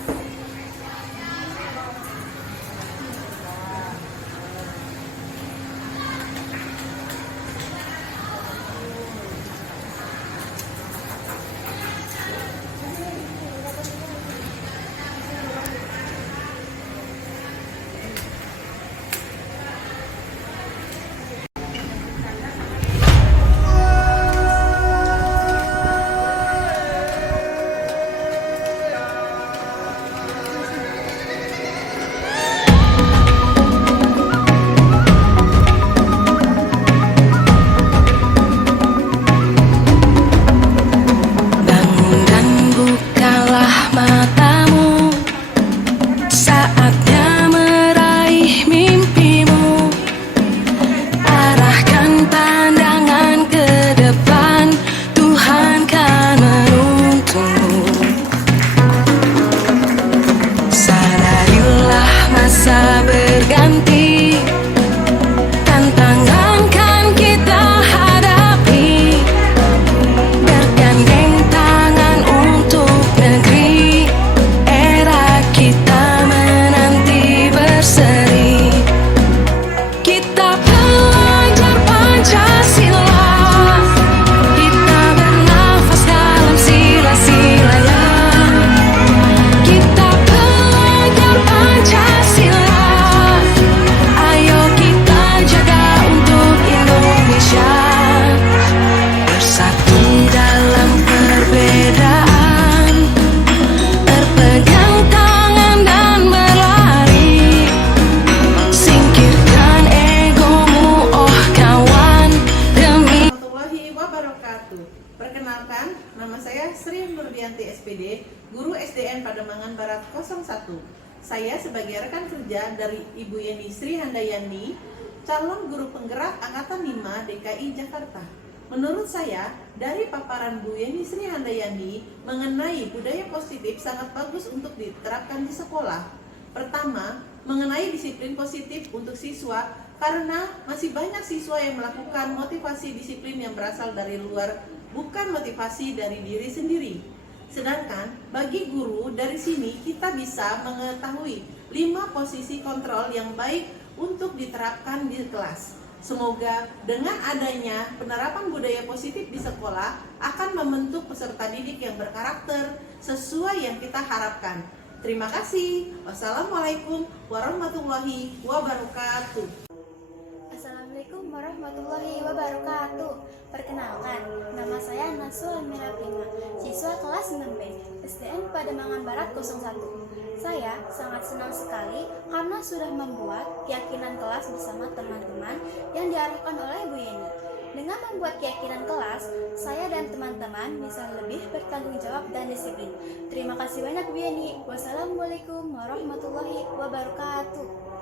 Bangun dan bukalah matamu, saatnya meraih mimpimu. Arahkan pandangan ke depan, Tuhan kan menuntunmu. Sadarilah masa berganti, tantangan kan kita hadapi. Bergandeng tangan untuk negeri, era kita menanti berseri. Kita pelajar Pancasila, kita bernafas dalam sila-silanya. Kita pelajar Pancasila, ayo kita jaga untuk Indonesia. Bersatu dalam perbedaan, berpegang tangan dan berlari. Singkirkan egomu, oh kawan, demi Warahmatullahi wabarakatuh. Perkenalkan, nama saya Sri Nurdianti SPD, Guru SDN Pademangan Barat 01. Saya sebagai rekan kerja dari Ibu Yeni Sri Handayani, calon guru penggerak Angkatan 5 DKI Jakarta. Menurut saya, dari paparan Bu Yeni Sri Handayani mengenai budaya positif sangat bagus untuk diterapkan di sekolah. Pertama, mengenai disiplin positif untuk siswa, karena masih banyak siswa yang melakukan motivasi disiplin yang berasal dari luar, bukan motivasi dari diri sendiri. Sedangkan bagi guru, dari sini kita bisa mengetahui 5 posisi kontrol yang baik untuk diterapkan di kelas. Semoga dengan adanya penerapan budaya positif di sekolah akan membentuk peserta didik yang berkarakter sesuai yang kita harapkan. Terima kasih. Wassalamualaikum warahmatullahi wabarakatuh. Assalamualaikum warahmatullahi wabarakatuh. Perkenalkan, nama saya Nasul Miraprima, siswa kelas 6B, SDN Pademangan Barat 01. Saya sangat senang sekali karena sudah membuat keyakinan kelas bersama teman-teman yang diarahkan oleh Bu Yeni. Dengan membuat keyakinan kelas, saya dan teman-teman bisa lebih bertanggung jawab dan disiplin. Terima kasih banyak Bu Yeni. Wassalamualaikum warahmatullahi wabarakatuh.